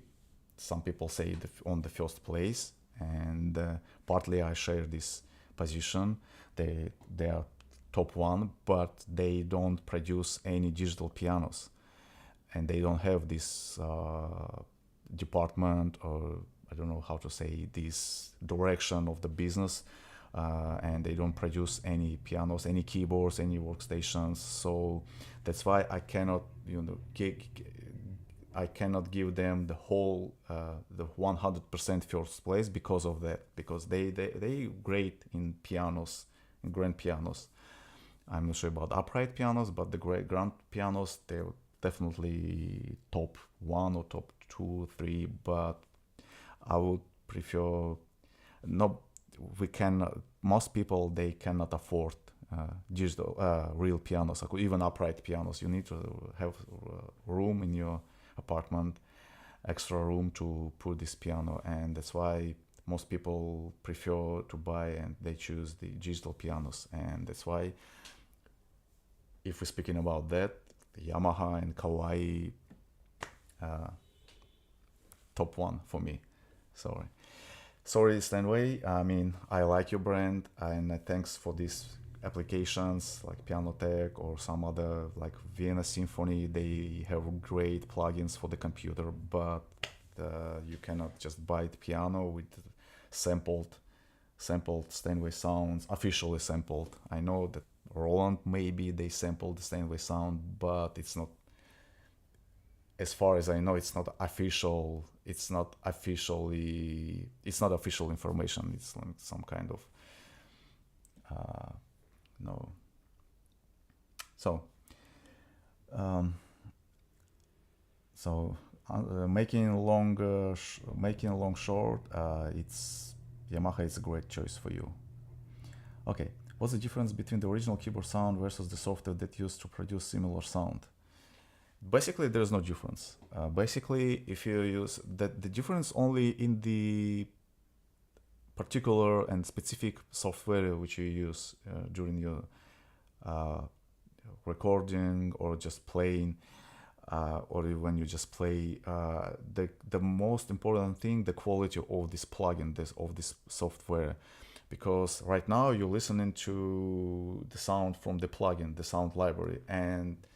some people say, on the first place. And partly I share this position. They are top one, but they don't produce any digital pianos, and they don't have this department, or I don't know how to say, this direction of the business, and they don't produce any pianos, any keyboards, any workstations. So that's why I cannot, I cannot give them the whole, the 100% first place because of that, because they great in pianos, in grand pianos. I'm not sure about upright pianos, but the great grand pianos, they're definitely top one or top two, three. But I would prefer, no, we can, most people, they cannot afford digital real pianos, even upright pianos. You need to have room in your apartment, extra room to put this piano, and that's why most people prefer to buy, and they choose the digital pianos. And that's why, if we're speaking about that, the Yamaha and Kawai, top one for me. Sorry, Stanway. I mean, I like your brand, and thanks for these applications like Piano Tech or some other like Vienna Symphony. They have great plugins for the computer, but you cannot just buy the piano with sampled Steinway sounds, officially sampled. I know that Roland, maybe they sampled the Steinway sound, but it's not, as far as I know, it's not official. It's not official information. It's like some kind of no. So making long short, it's Yamaha is a great choice for you. Okay, what's the difference between the original keyboard sound versus the software that used to produce similar sound? Basically, there's no difference. Basically, if you use that, the difference only in the particular and specific software which you use during your recording or just playing, or when you just play. The most important thing, the quality of this plugin, of this software, because right now you're listening to the sound from the plugin, the sound library, and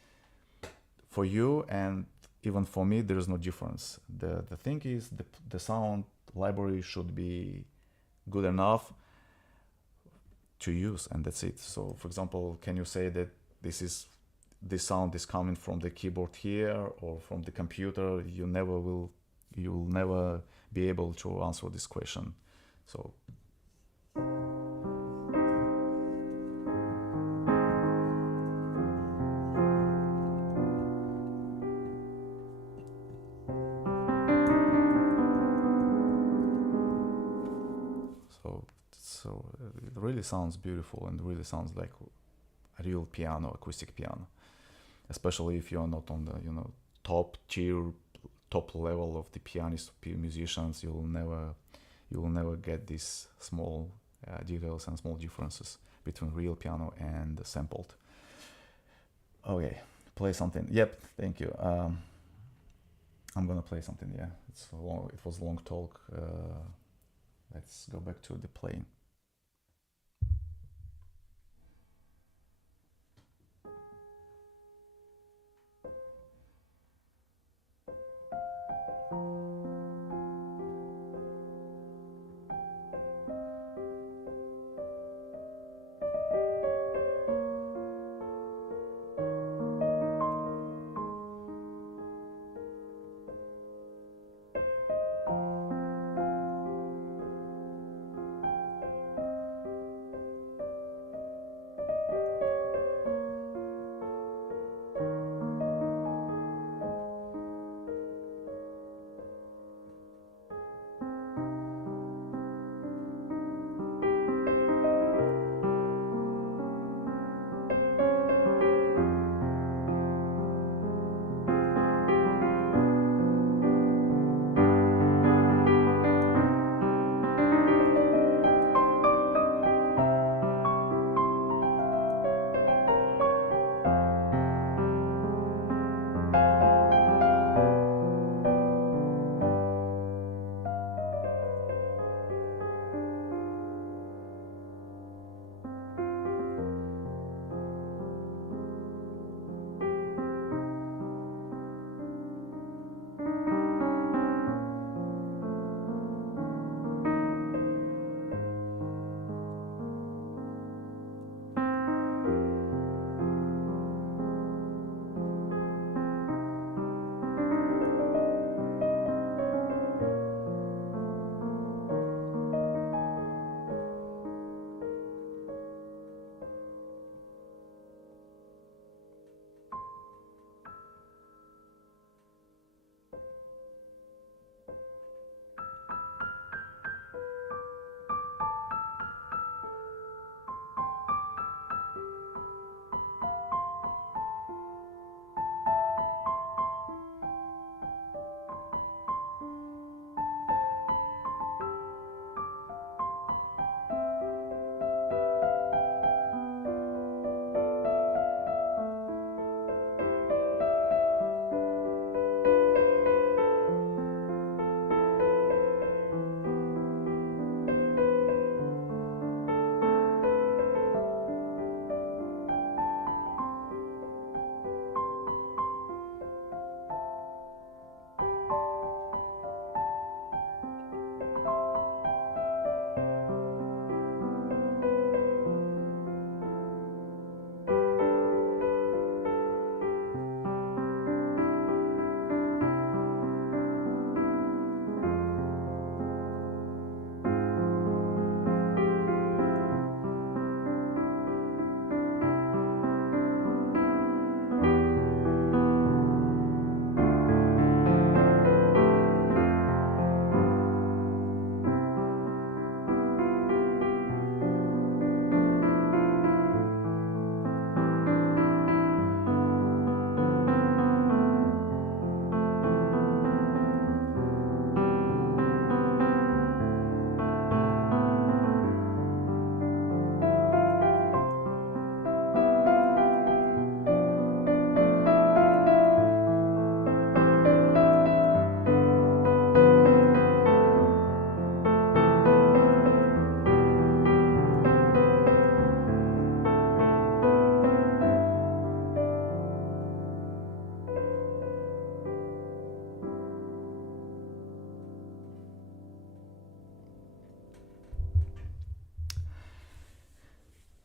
for you and even for me, there is no difference. The thing is, the sound library should be good enough to use, and that's it. So, for example, can you say that this sound is coming from the keyboard here or from the computer? You'll never be able to answer this question. So. So it really sounds beautiful and really sounds like a real piano, acoustic piano. Especially if you're not on the top tier, top level of the pianists, musicians, you will never get these small details and small differences between real piano and sampled. Okay, play something. Yep, thank you. I'm gonna play something. Yeah, it was a long talk. Let's go back to the playing.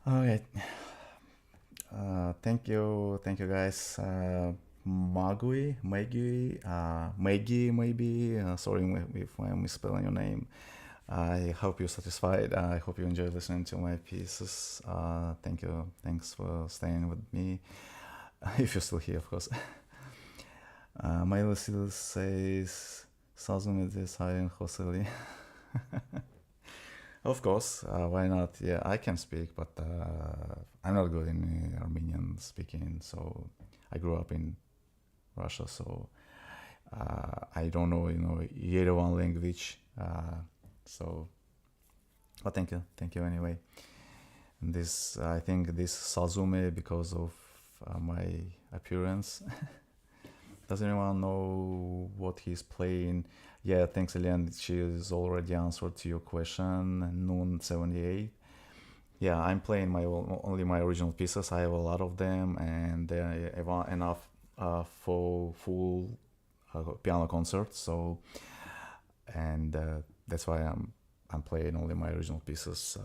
All right. Thank you guys. Maggie, maybe. Sorry if I'm misspelling your name. I hope you're satisfied. I hope you enjoy listening to my pieces. Thank you. Thanks for staying with me. If you're still here, of course. Miley Cyrus says, "Sazım is high in Hoseli." Of course, why not? Yeah, I can speak, but I'm not good in Armenian speaking. So I grew up in Russia, so I don't know, Yerevan language. So, but thank you anyway. And this, I think, this Sazume because of my appearance. Does anyone know what he's playing? Yeah, thanks, Elian. She's already answered to your question. Noon78. Yeah, I'm playing only my original pieces. I have a lot of them, and they have enough for full piano concert. So, and that's why I'm playing only my original pieces.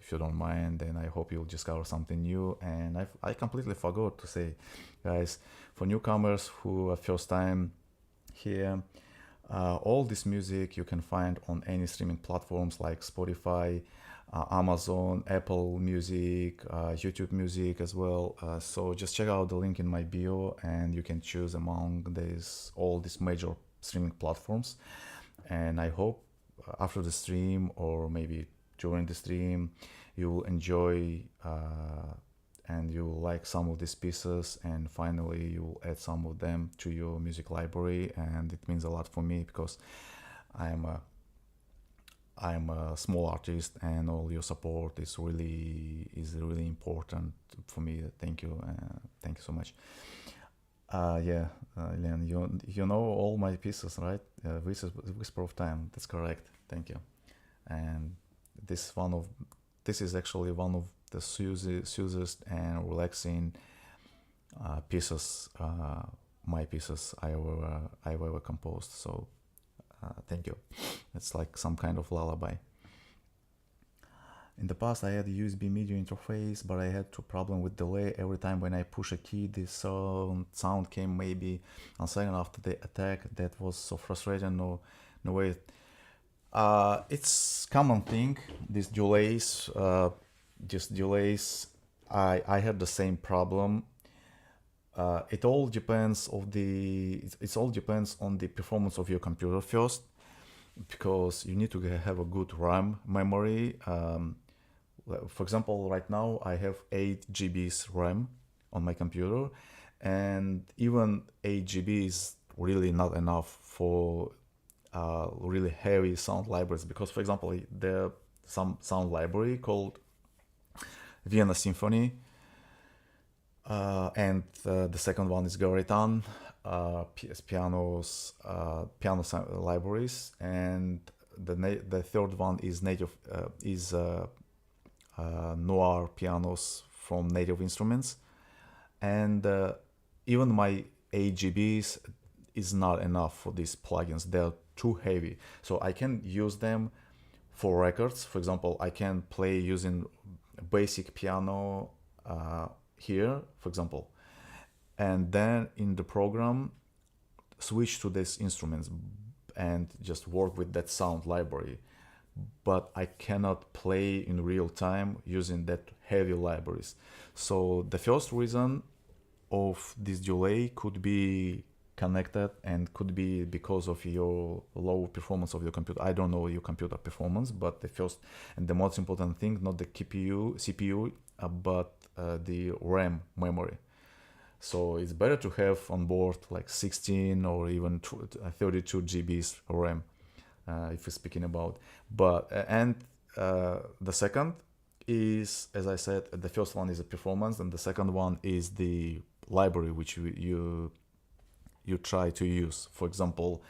If you don't mind, then I hope you'll discover something new. And I completely forgot to say, guys, for newcomers who are first time here, all this music you can find on any streaming platforms like Spotify, Amazon, Apple Music, YouTube Music as well. So just check out the link in my bio, and you can choose among all these major streaming platforms. And I hope after the stream, or maybe during the stream, you will enjoy and you will like some of these pieces, and finally you will add some of them to your music library. And it means a lot for me because I'm a I'm a small artist, and all your support is really important for me. Thank you so much. Yeah, Elian, you know all my pieces, right? Whisper of Time. That's correct. Thank you. And this one of this is actually one of the soothest and relaxing pieces, my pieces I've ever composed. So thank you. It's like some kind of lullaby. In the past, I had a USB MIDI interface, but I had a problem with delay. Every time when I push a key, this sound came maybe a second after the attack. That was so frustrating. No way. It's common thing. These delays, just delays. I had the same problem. It all depends it all depends on the performance of your computer first, because you need to have a good RAM memory. For example, right now I have 8 GBs RAM on my computer, and even 8 GB is really not enough for really heavy sound libraries. Because, for example, there some sound library called Vienna Symphony, and the second one is Goritan, piano libraries, and the third one is Noir pianos from Native Instruments. And even my 8 GBs is not enough for these plugins. They're too heavy. So I can use them for records. For example, I can play using basic piano here, for example, and then in the program switch to these instruments and just work with that sound library. But I cannot play in real time using that heavy libraries. So the first reason of this delay could be connected, and could be because of your low performance of your computer. I don't know your computer performance, but the first and the most important thing, not the CPU, but the RAM memory. So it's better to have on board like 16 or even 32 GBs RAM, if we're speaking about. But and the second is, as I said, the first one is the performance, and the second one is the library which you try to use. For example,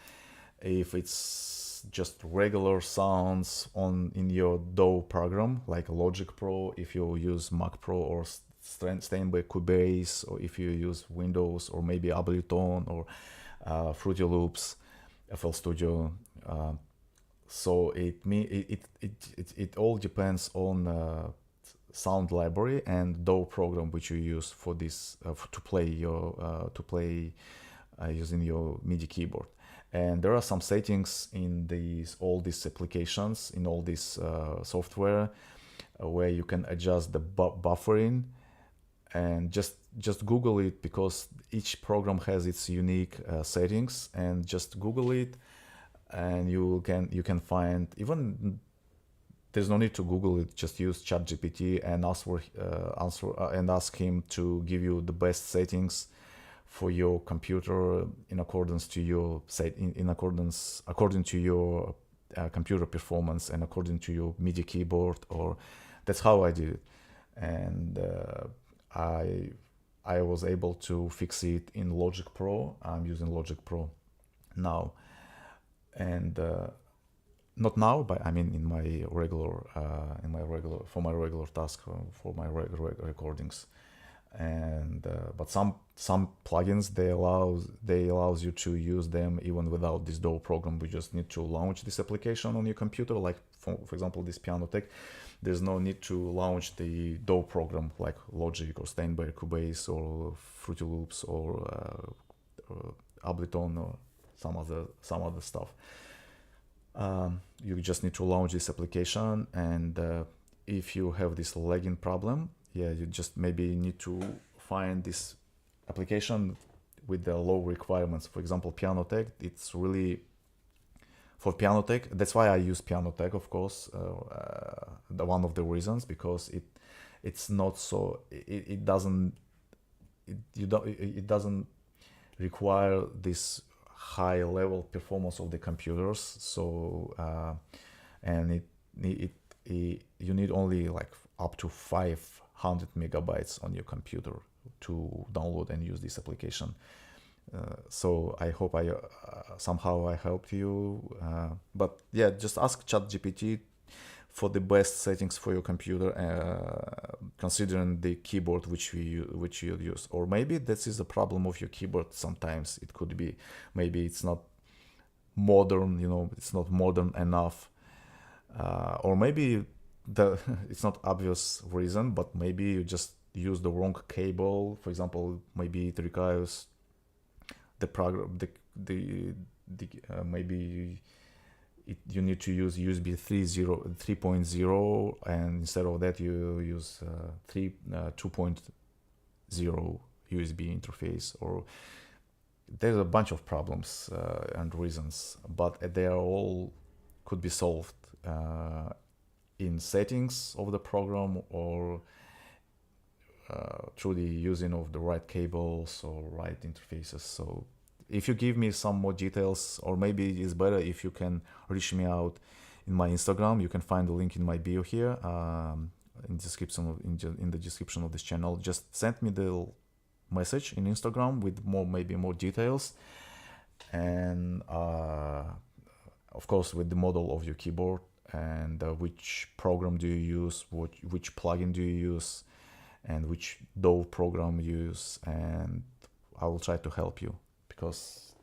if it's just regular sounds in your DAW program like Logic Pro, if you use Mac Pro or Steinberg Cubase, or if you use Windows or maybe Ableton or Fruity Loops, FL Studio. So it all depends on sound library and DAW program which you use for this to play your using your MIDI keyboard. And there are some settings in all these applications, in all this software, where you can adjust the buffering, and just Google it, because each program has its unique settings, and just Google it, and you can find, even there's no need to Google it, just use ChatGPT and ask him to give you the best settings for your computer in accordance to your according to your computer performance and according to your MIDI keyboard. Or that's how I did it, and I was able to fix it in Logic Pro. I'm using Logic Pro now, and not now, but I mean in my regular for my regular task, for my regular recordings. And but some plugins, they allows you to use them even without this DAW program. We just need to launch this application on your computer, like for example this Piano Tech. There's no need to launch the DAW program like Logic or Steinberg, Cubase or Fruity Loops or Ableton or some other stuff. You just need to launch this application, and if you have this lagging problem, yeah, you just maybe need to find this application with the low requirements. For example, Piano Tech, it's really for Piano Tech. That's why I use Piano Tech, of course. The one of the reasons, because it's not so it doesn't require this high level performance of the computers. So and you need only like up to 500 megabytes on your computer to download and use this application. So I hope I somehow I helped you. But yeah, just ask ChatGPT for the best settings for your computer, considering the keyboard which you use. Or maybe this is a problem of your keyboard. Sometimes it could be, maybe it's not modern, it's not modern enough, or maybe it's not obvious reason, but maybe you just use the wrong cable. For example, maybe it requires the program, maybe you need to use USB 3.0, and instead of that you use 2.0 USB interface. Or there's a bunch of problems and reasons, but they are all could be solved in settings of the program, or through the using of the right cables or right interfaces. So if you give me some more details, or maybe it's better if you can reach me out in my Instagram. You can find the link in my bio here, in the description of this channel. Just send me the message in Instagram with maybe more details, and of course with the model of your keyboard, and which program do you use, which plugin do you use, and which DAW program you use, and I will try to help you, because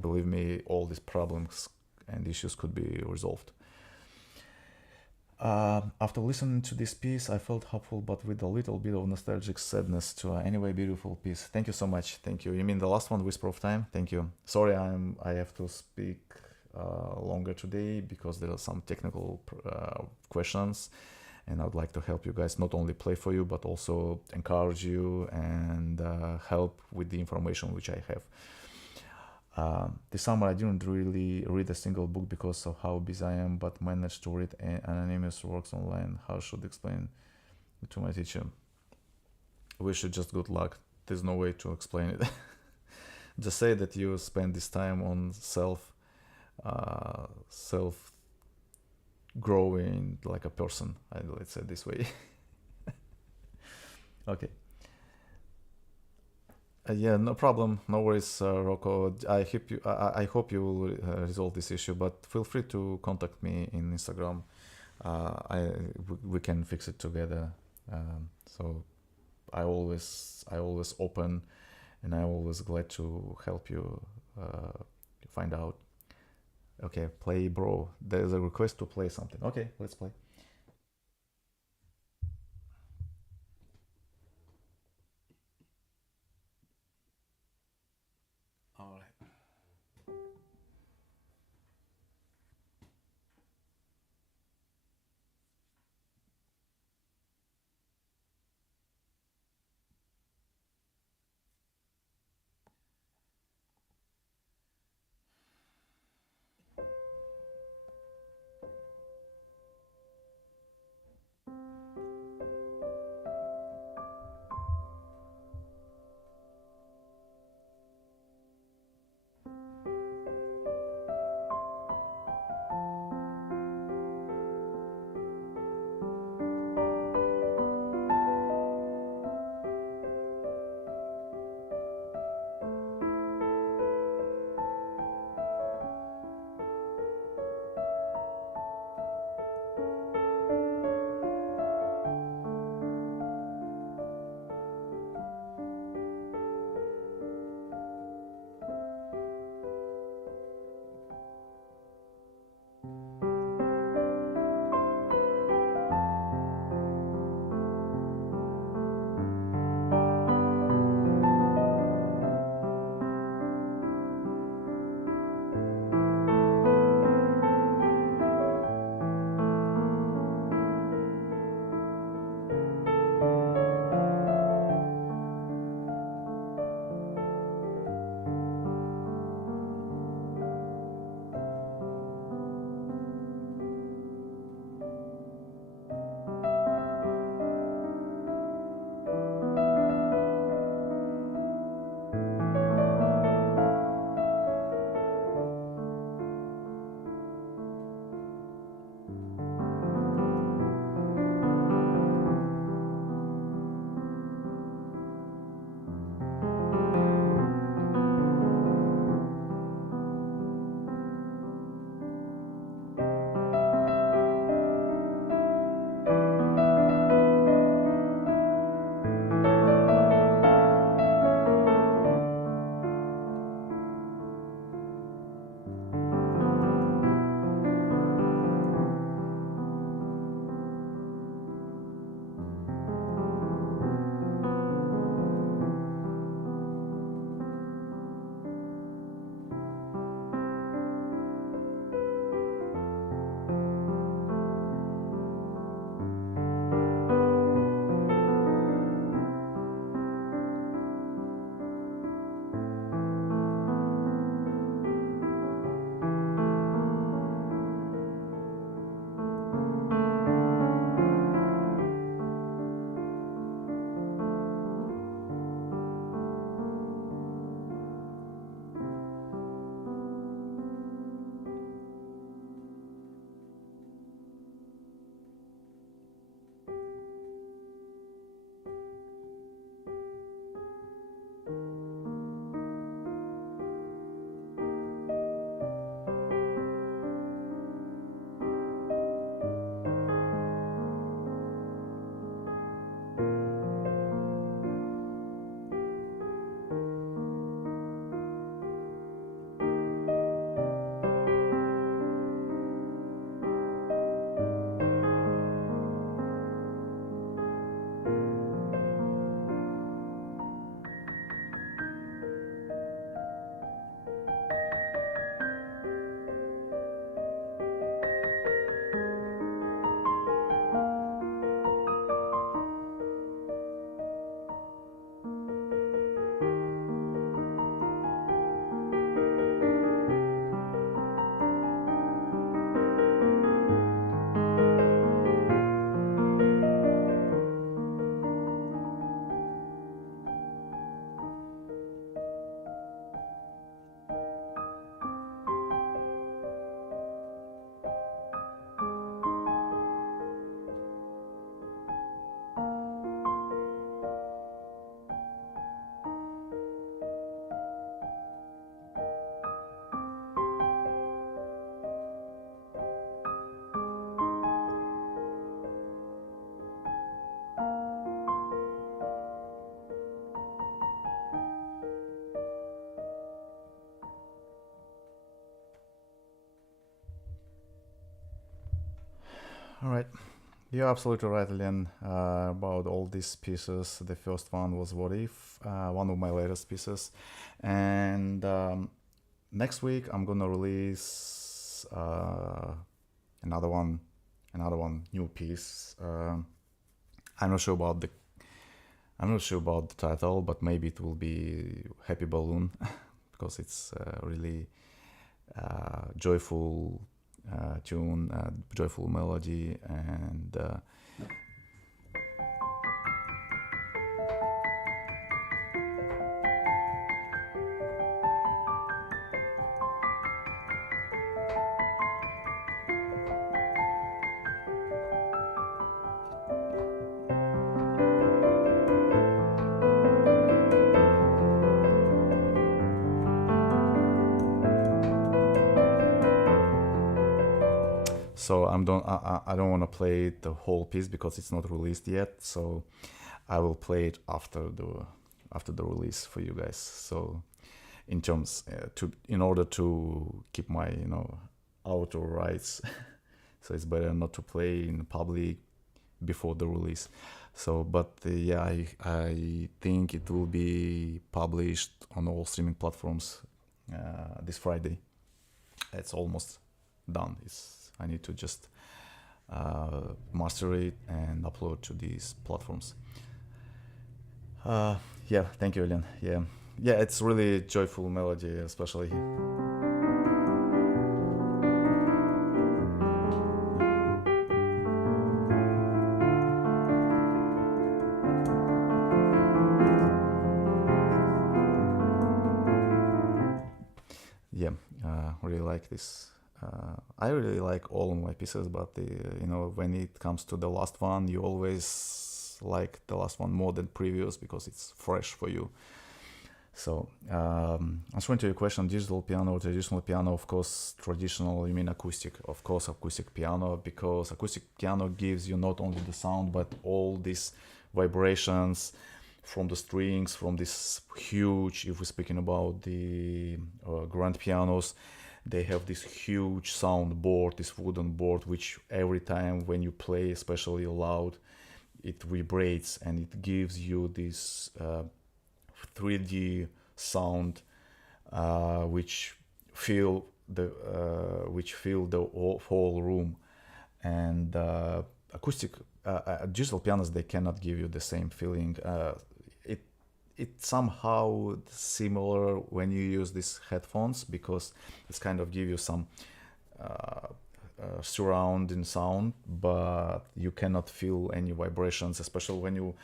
believe me, all these problems and issues could be resolved. After listening to this piece, I felt hopeful, but with a little bit of nostalgic sadness to anyway beautiful piece. Thank you so much. Thank you. You mean the last one, Whisper of Time? Thank you. Sorry, I have to speak longer today because there are some technical questions, and I would like to help you guys, not only play for you, but also encourage you and help with the information which I have. This summer I didn't really read a single book because of how busy I am, but managed to read anonymous works online. How should I explain it to my teacher? Wish you just good luck. There's no way to explain it. Just say that you spend this time on self growing like a person. Let's say it this way. Okay. Yeah, no problem, no worries, Rocco. I hope you will resolve this issue, but feel free to contact me in Instagram. We can fix it together. So I always open, and I'm always glad to help you find out. Okay, play, bro. There's a request to play something. Okay, let's play. All right. You're absolutely right, Len, about all these pieces. The first one was What If, one of my latest pieces. And next week, I'm gonna release another one, another one new piece. I'm not sure about the I'm not sure about the title, but maybe it will be Happy Balloon because it's really joyful tune, joyful melody, and so I don't want to play the whole piece because it's not released yet. So I will play it after the release for you guys. So in terms to in order to keep my auto rights, so it's better not to play in public before the release. So, but yeah, I think it will be published on all streaming platforms this Friday. It's almost done. I need to just master it and upload to these platforms. Yeah, thank you, Elian. Yeah, it's really joyful melody, especially. Yeah, really like this. I really like all of my pieces, but when it comes to the last one, you always like the last one more than previous because it's fresh for you. So, answering to your question, digital piano or traditional piano, of course, traditional, you mean acoustic, of course, acoustic piano, because acoustic piano gives you not only the sound, but all these vibrations from the strings, from this huge, if we're speaking about the grand pianos, they have this huge sound board, this wooden board, which every time when you play, especially loud, it vibrates and it gives you this 3D sound, which fill the whole room. And acoustic digital pianos, they cannot give you the same feeling. It somehow similar when you use these headphones because it's kind of give you some surrounding sound, but you cannot feel any vibrations, especially when you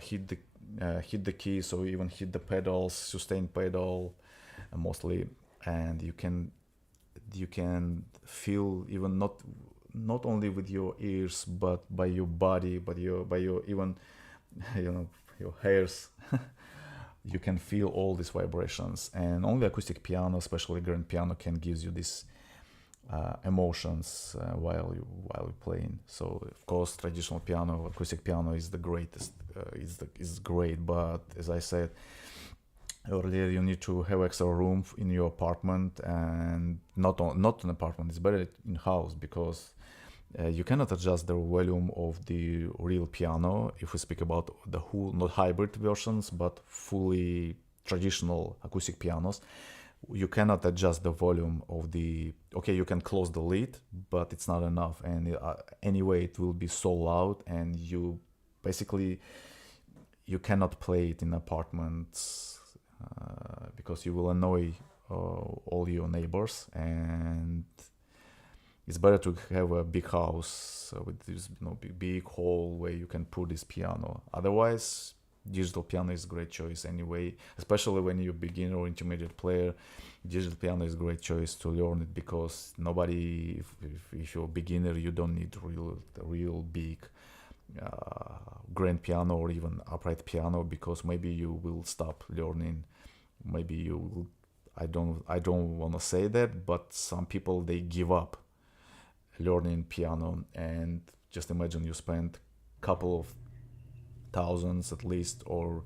hit the keys or even hit the pedals, sustain pedal mostly, and you can feel even not only with your ears but by your body, but by your even your hairs. You can feel all these vibrations, and only acoustic piano, especially grand piano, can gives you these emotions while you're playing. So of course, traditional piano, acoustic piano is the greatest. Is great, but as I said earlier, you need to have extra room in your apartment, and not an apartment. It's better in house because you cannot adjust the volume of the real piano if we speak about the whole, not hybrid versions, but fully traditional acoustic pianos. You cannot adjust the volume of the. Okay, you can close the lid, but it's not enough, and anyway, it will be so loud, and you basically you cannot play it in apartments because you will annoy all your neighbors, and it's better to have a big house with this big hall where you can put this piano. Otherwise, digital piano is a great choice anyway, especially when you're a beginner or intermediate player. Digital piano is a great choice to learn it because nobody, if you're a beginner, you don't need real big grand piano or even upright piano because maybe you will stop learning. Maybe you will, I don't want to say that, but some people, they give up learning piano, and just imagine you spend a couple of thousands at least, or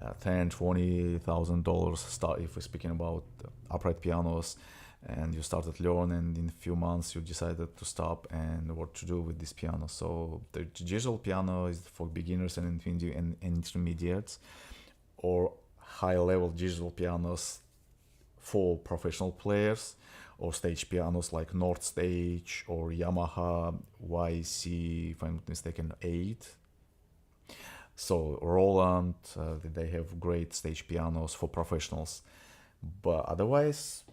$10,000-$20,000 start if we're speaking about upright pianos, and you started learning, and in a few months you decided to stop and what to do with this piano. So the digital piano is for beginners and intermediates, or high level digital pianos for professional players, or stage pianos like North Stage or Yamaha YC, if I'm not mistaken, 8. So Roland, they have great stage pianos for professionals. But otherwise,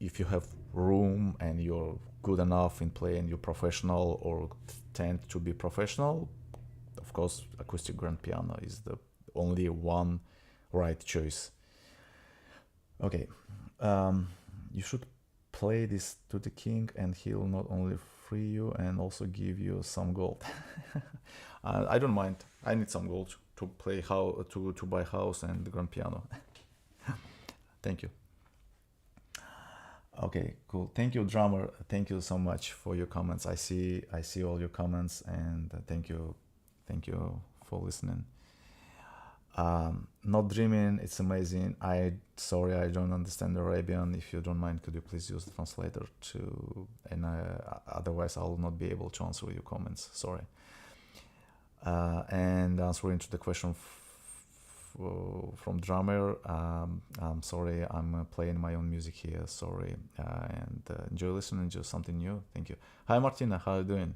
if you have room and you're good enough in playing, you're professional or tend to be professional, of course, acoustic grand piano is the only one right choice. Okay, you should play this to the king, and he'll not only free you and also give you some gold. I don't mind. I need some gold to play to buy house and the grand piano. Thank you. Okay, cool. Thank you, drummer. Thank you so much for your comments. I see all your comments, and thank you for listening. Not dreaming. It's amazing. Sorry, I don't understand Arabian. If you don't mind, could you please use the translator to? And otherwise, I will not be able to answer your comments. Sorry. And answering to the question from drummer, I'm sorry, I'm playing my own music here. Sorry, and enjoy listening to something new. Thank you. Hi, Martina. How are you doing?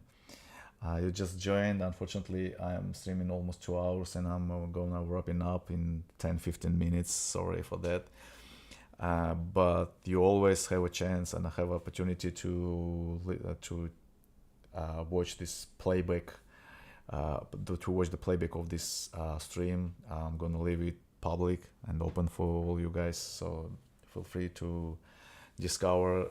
You just joined. Unfortunately, I'm streaming almost 2 hours, and I'm gonna wrapping up in 10-15 minutes. Sorry for that. But you always have a chance and have opportunity to watch this playback. To watch the playback of this stream. I'm gonna leave it public and open for all you guys. So feel free to discover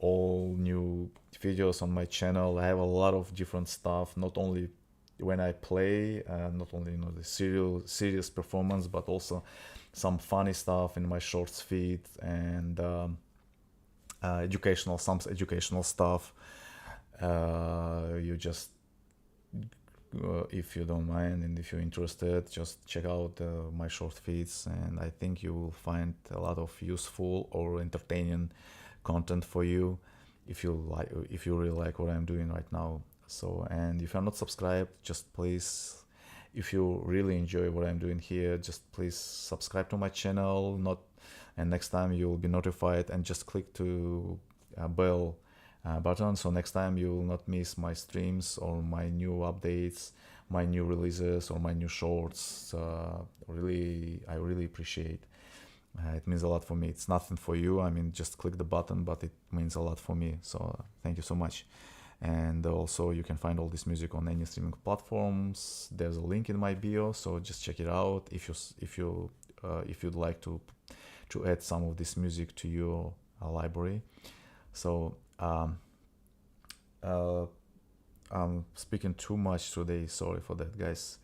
all new videos on my channel. I have a lot of different stuff, not only when I play, not only the serious performance, but also some funny stuff in my shorts feed, and some educational stuff. You just if you don't mind and if you're interested, just check out my short feeds, and I think you will find a lot of useful or entertaining content for you if you really like what I'm doing right now. So, and if you're not subscribed, just please, if you really enjoy what I'm doing here, just please subscribe to my channel, and next time you'll be notified, and just click to bell button, so next time you will not miss my streams or my new updates, my new releases, or my new shorts. I really appreciate. It means a lot for me. It's nothing for you. I mean, just click the button, but it means a lot for me. So thank you so much. And also, you can find all this music on any streaming platforms. There's a link in my bio, so just check it out. If you'd like to add some of this music to your library. So I'm speaking too much today. Sorry for that, guys.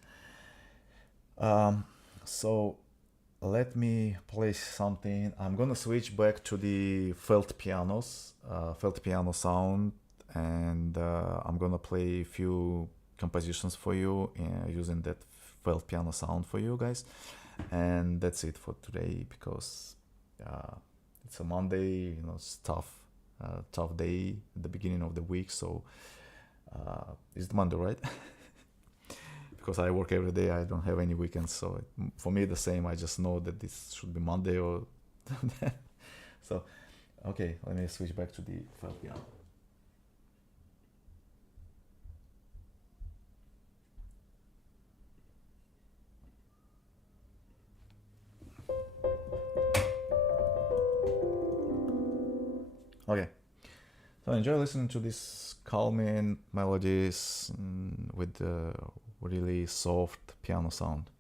So let me play something. I'm gonna switch back to the felt piano sound, and I'm gonna play a few compositions for you using that felt piano sound for you guys. And that's it for today, because it's a Monday. It's tough day at the beginning of the week. So it's Monday, right? Because I work every day, I don't have any weekends, so for me the same. I just know that this should be Monday or so. Okay, let me switch back to the felt piano. Okay, so enjoy listening to these calming melodies with the really soft piano sound.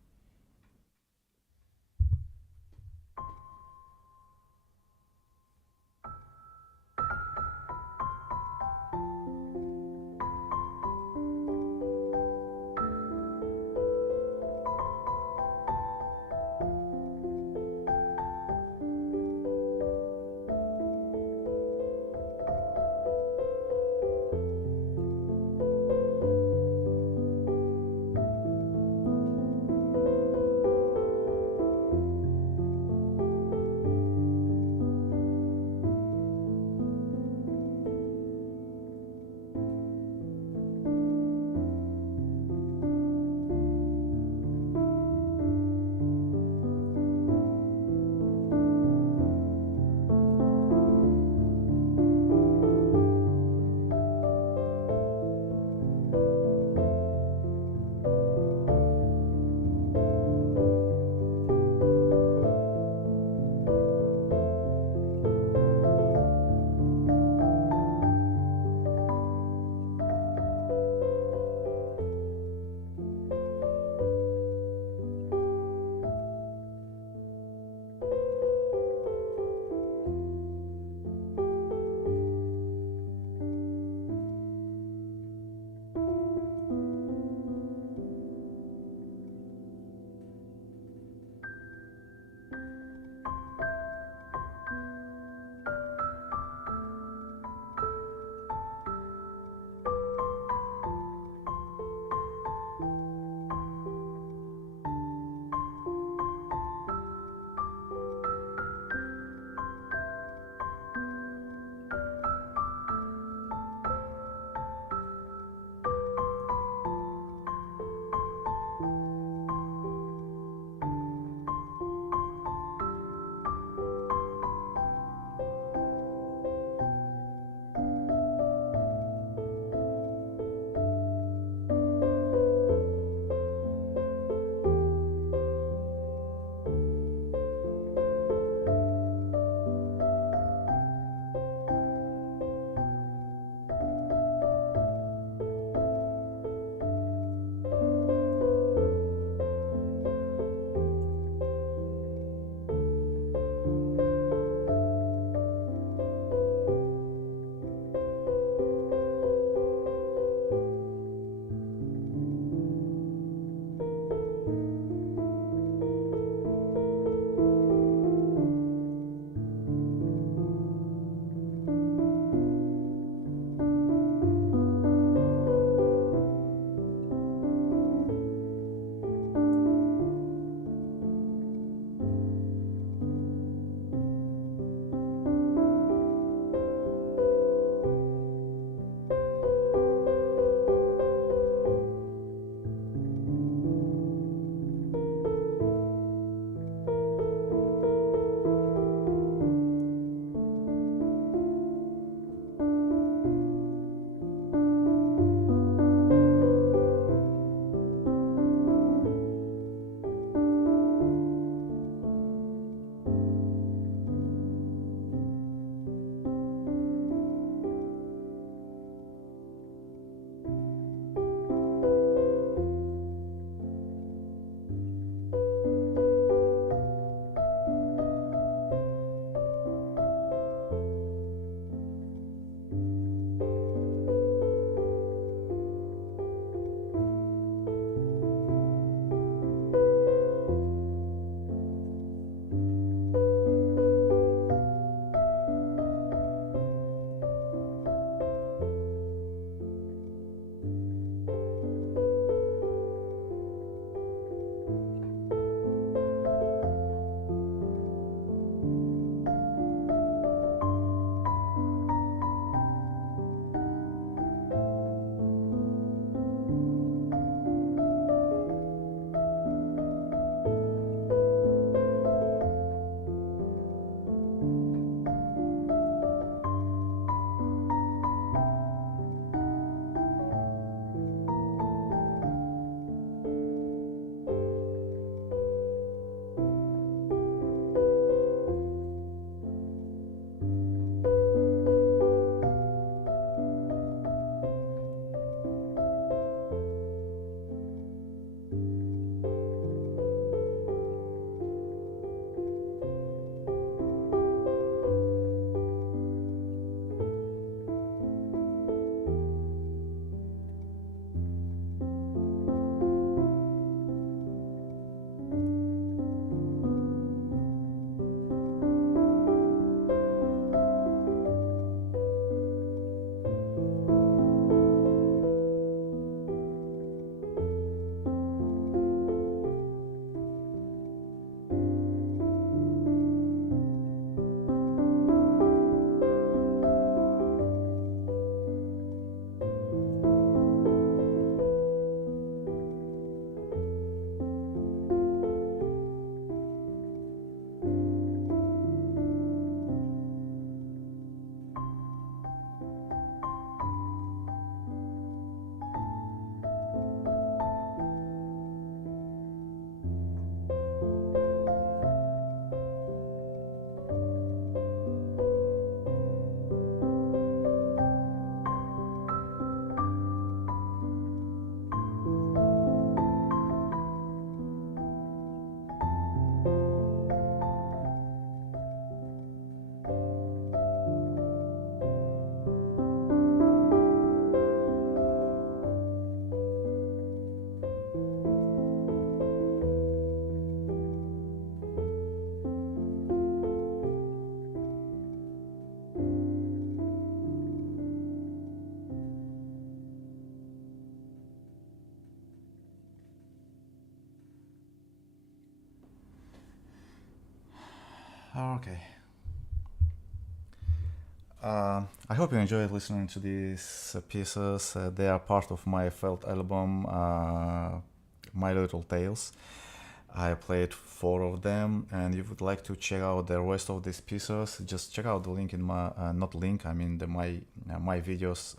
Okay. I hope you enjoyed listening to these pieces. They are part of my felt album, My Little Tales. I played four of them, and if you would like to check out the rest of these pieces, just check out the link in my not link. I mean the my videos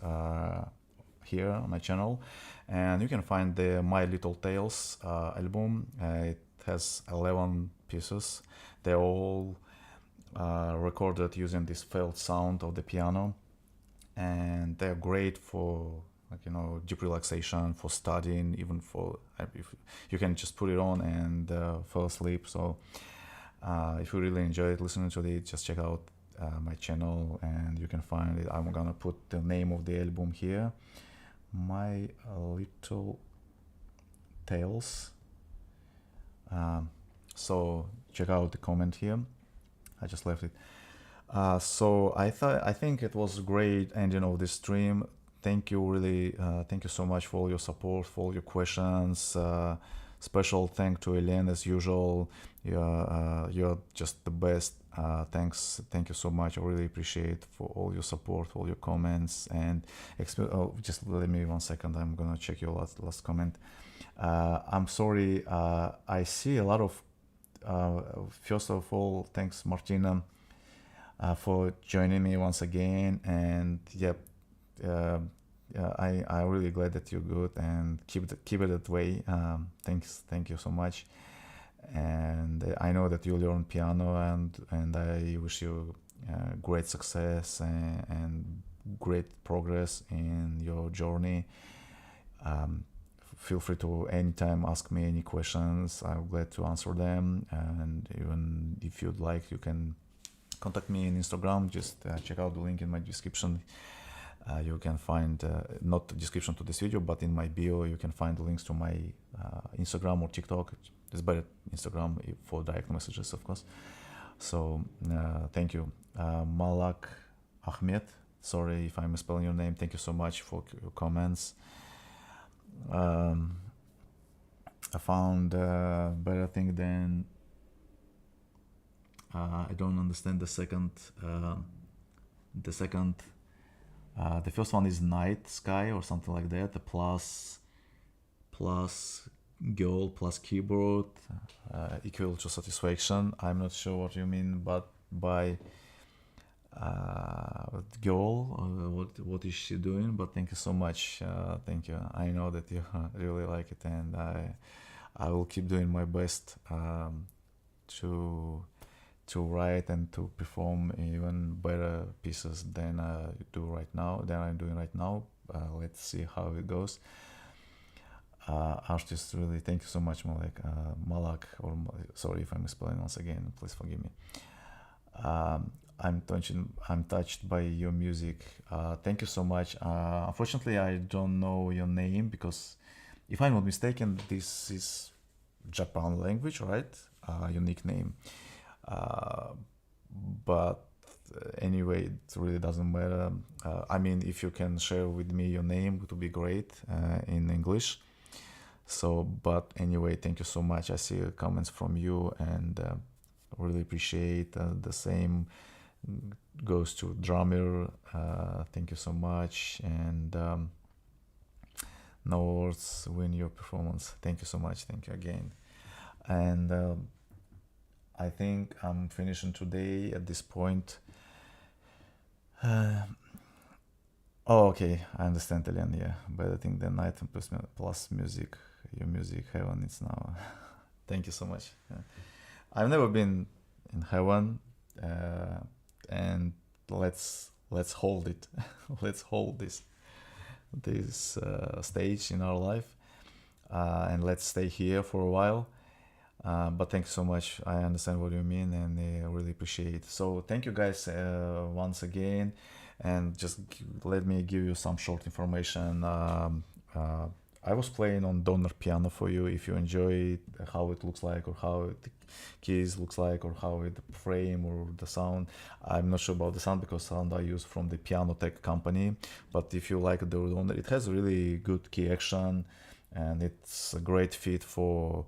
here on my channel, and you can find the My Little Tales album. It has 11 pieces. They're all recorded using this felt sound of the piano, and they're great for deep relaxation, for studying, even for if you can just put it on and fall asleep. So if you really enjoyed listening to it, just check out my channel and you can find it. I'm gonna put the name of the album here, My Little Tales. So check out the comment here. I just left it. So I think it was great ending of this stream. Thank you, really. Thank you so much for all your support, for all your questions. Special thank to Elen as usual. You're just the best. Thank you so much. I really appreciate for all your support, all your comments, and just let me 1 second. I'm gonna check your last comment. I'm sorry. I see a lot of. First of all, thanks Martina for joining me once again, and yep. I'm really glad that you're good and keep it that way. Thank you so much, and I know that you learn piano, and I wish you great success and great progress in your journey. Feel free to anytime ask me any questions. I'm glad to answer them, and even if you'd like, you can contact me on Instagram. Just check out the link in my description. You can find, not the description to this video, but in my bio, you can find the links to my Instagram or TikTok. It's better Instagram for direct messages, of course. So thank you. Malak Ahmed, sorry if I'm misspelling your name. Thank you so much for your comments. I found a better thing than I don't understand the second. The first one is night sky or something like that. The plus girl plus keyboard equal to satisfaction. I'm not sure what you mean, but by girl, what is she doing? But thank you so much. Thank you. I know that you really like it, and I will keep doing my best to write and to perform even better pieces than I'm doing right now. Let's see how it goes. Artist, really, thank you so much, Malak, sorry if I'm misspelling once again. Please forgive me. I'm touched by your music. Thank you so much. Unfortunately, I don't know your name because, if I'm not mistaken, this is Japan language, right? Your nickname. But anyway, it really doesn't matter. I mean, if you can share with me your name, it would be great in English. So, but anyway, thank you so much. I see comments from you, and really appreciate. The same goes to drummer. Thank you so much, and no words win your performance. Thank you so much. Thank you again, and I think I'm finishing today at this point. Oh, okay, I understand, Elian. Yeah, better thing than night and plus music. Your music heaven is now. Thank you so much. I've never been in heaven, and let's hold it. Let's hold this stage in our life, and let's stay here for a while. But thank you so much. I understand what you mean, and I really appreciate it. So thank you guys once again, and just let me give you some short information. I was playing on donor piano for you. If you enjoy it, how it looks like, or how the keys looks like, or how it the frame or the sound. I'm not sure about the sound because sound I use from the Piano Tech company. But if you like the donor, it has really good key action, and it's a great fit for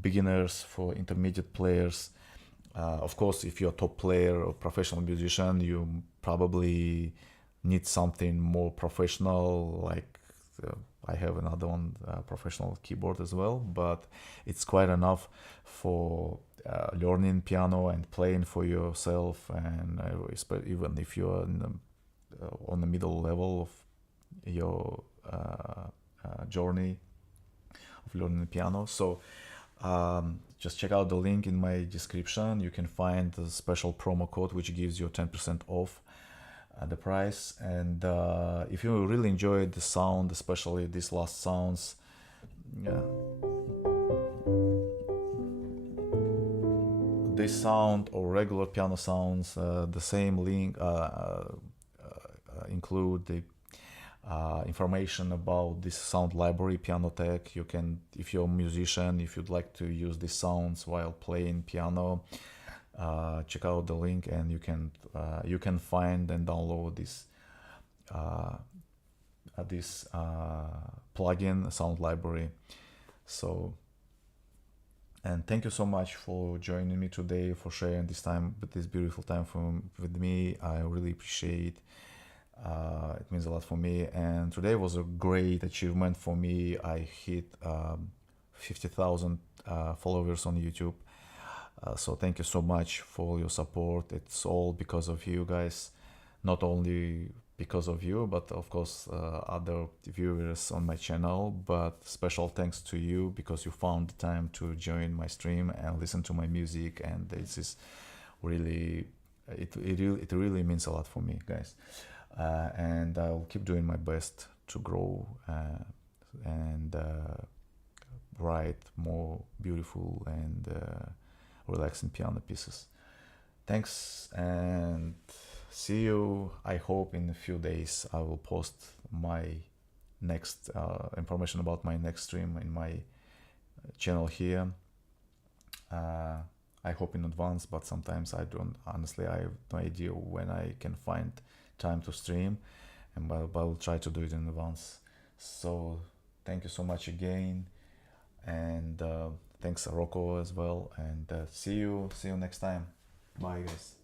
beginners, for intermediate players. Of course, if you're a top player or professional musician, you probably need something more professional. Like uh, I have another one, professional keyboard as well, but it's quite enough for learning piano and playing for yourself. And even if you're on the middle level of your journey of learning the piano. So just check out the link in my description. You can find a special promo code which gives you 10% off the price. And if you really enjoyed the sound, especially these last sounds, yeah, this sound or regular piano sounds, the same link include the information about this sound library, Piano Tech. You can, if you're a musician, if you'd like to use these sounds while playing piano, check out the link, and you can find and download uh, this plugin sound library. So, and thank you so much for joining me today, for sharing this time, with this beautiful time with me. I really appreciate. It means a lot for me, and today was a great achievement for me. I hit 50,000 followers on YouTube. So thank you so much for your support. It's all because of you guys, not only because of you, but of course other viewers on my channel. But special thanks to you because you found the time to join my stream and listen to my music, and this is really it really means a lot for me, guys. And I'll keep doing my best to grow and write more beautiful and relaxing piano pieces. Thanks, and see you. I hope in a few days I will post my next information about my next stream in my channel here. I hope in advance, but sometimes I don't. Honestly, I have no idea when I can find time to stream, and but I'll try to do it in advance. So thank you so much again, and thanks Rocco as well, and see you next time. Bye, guys.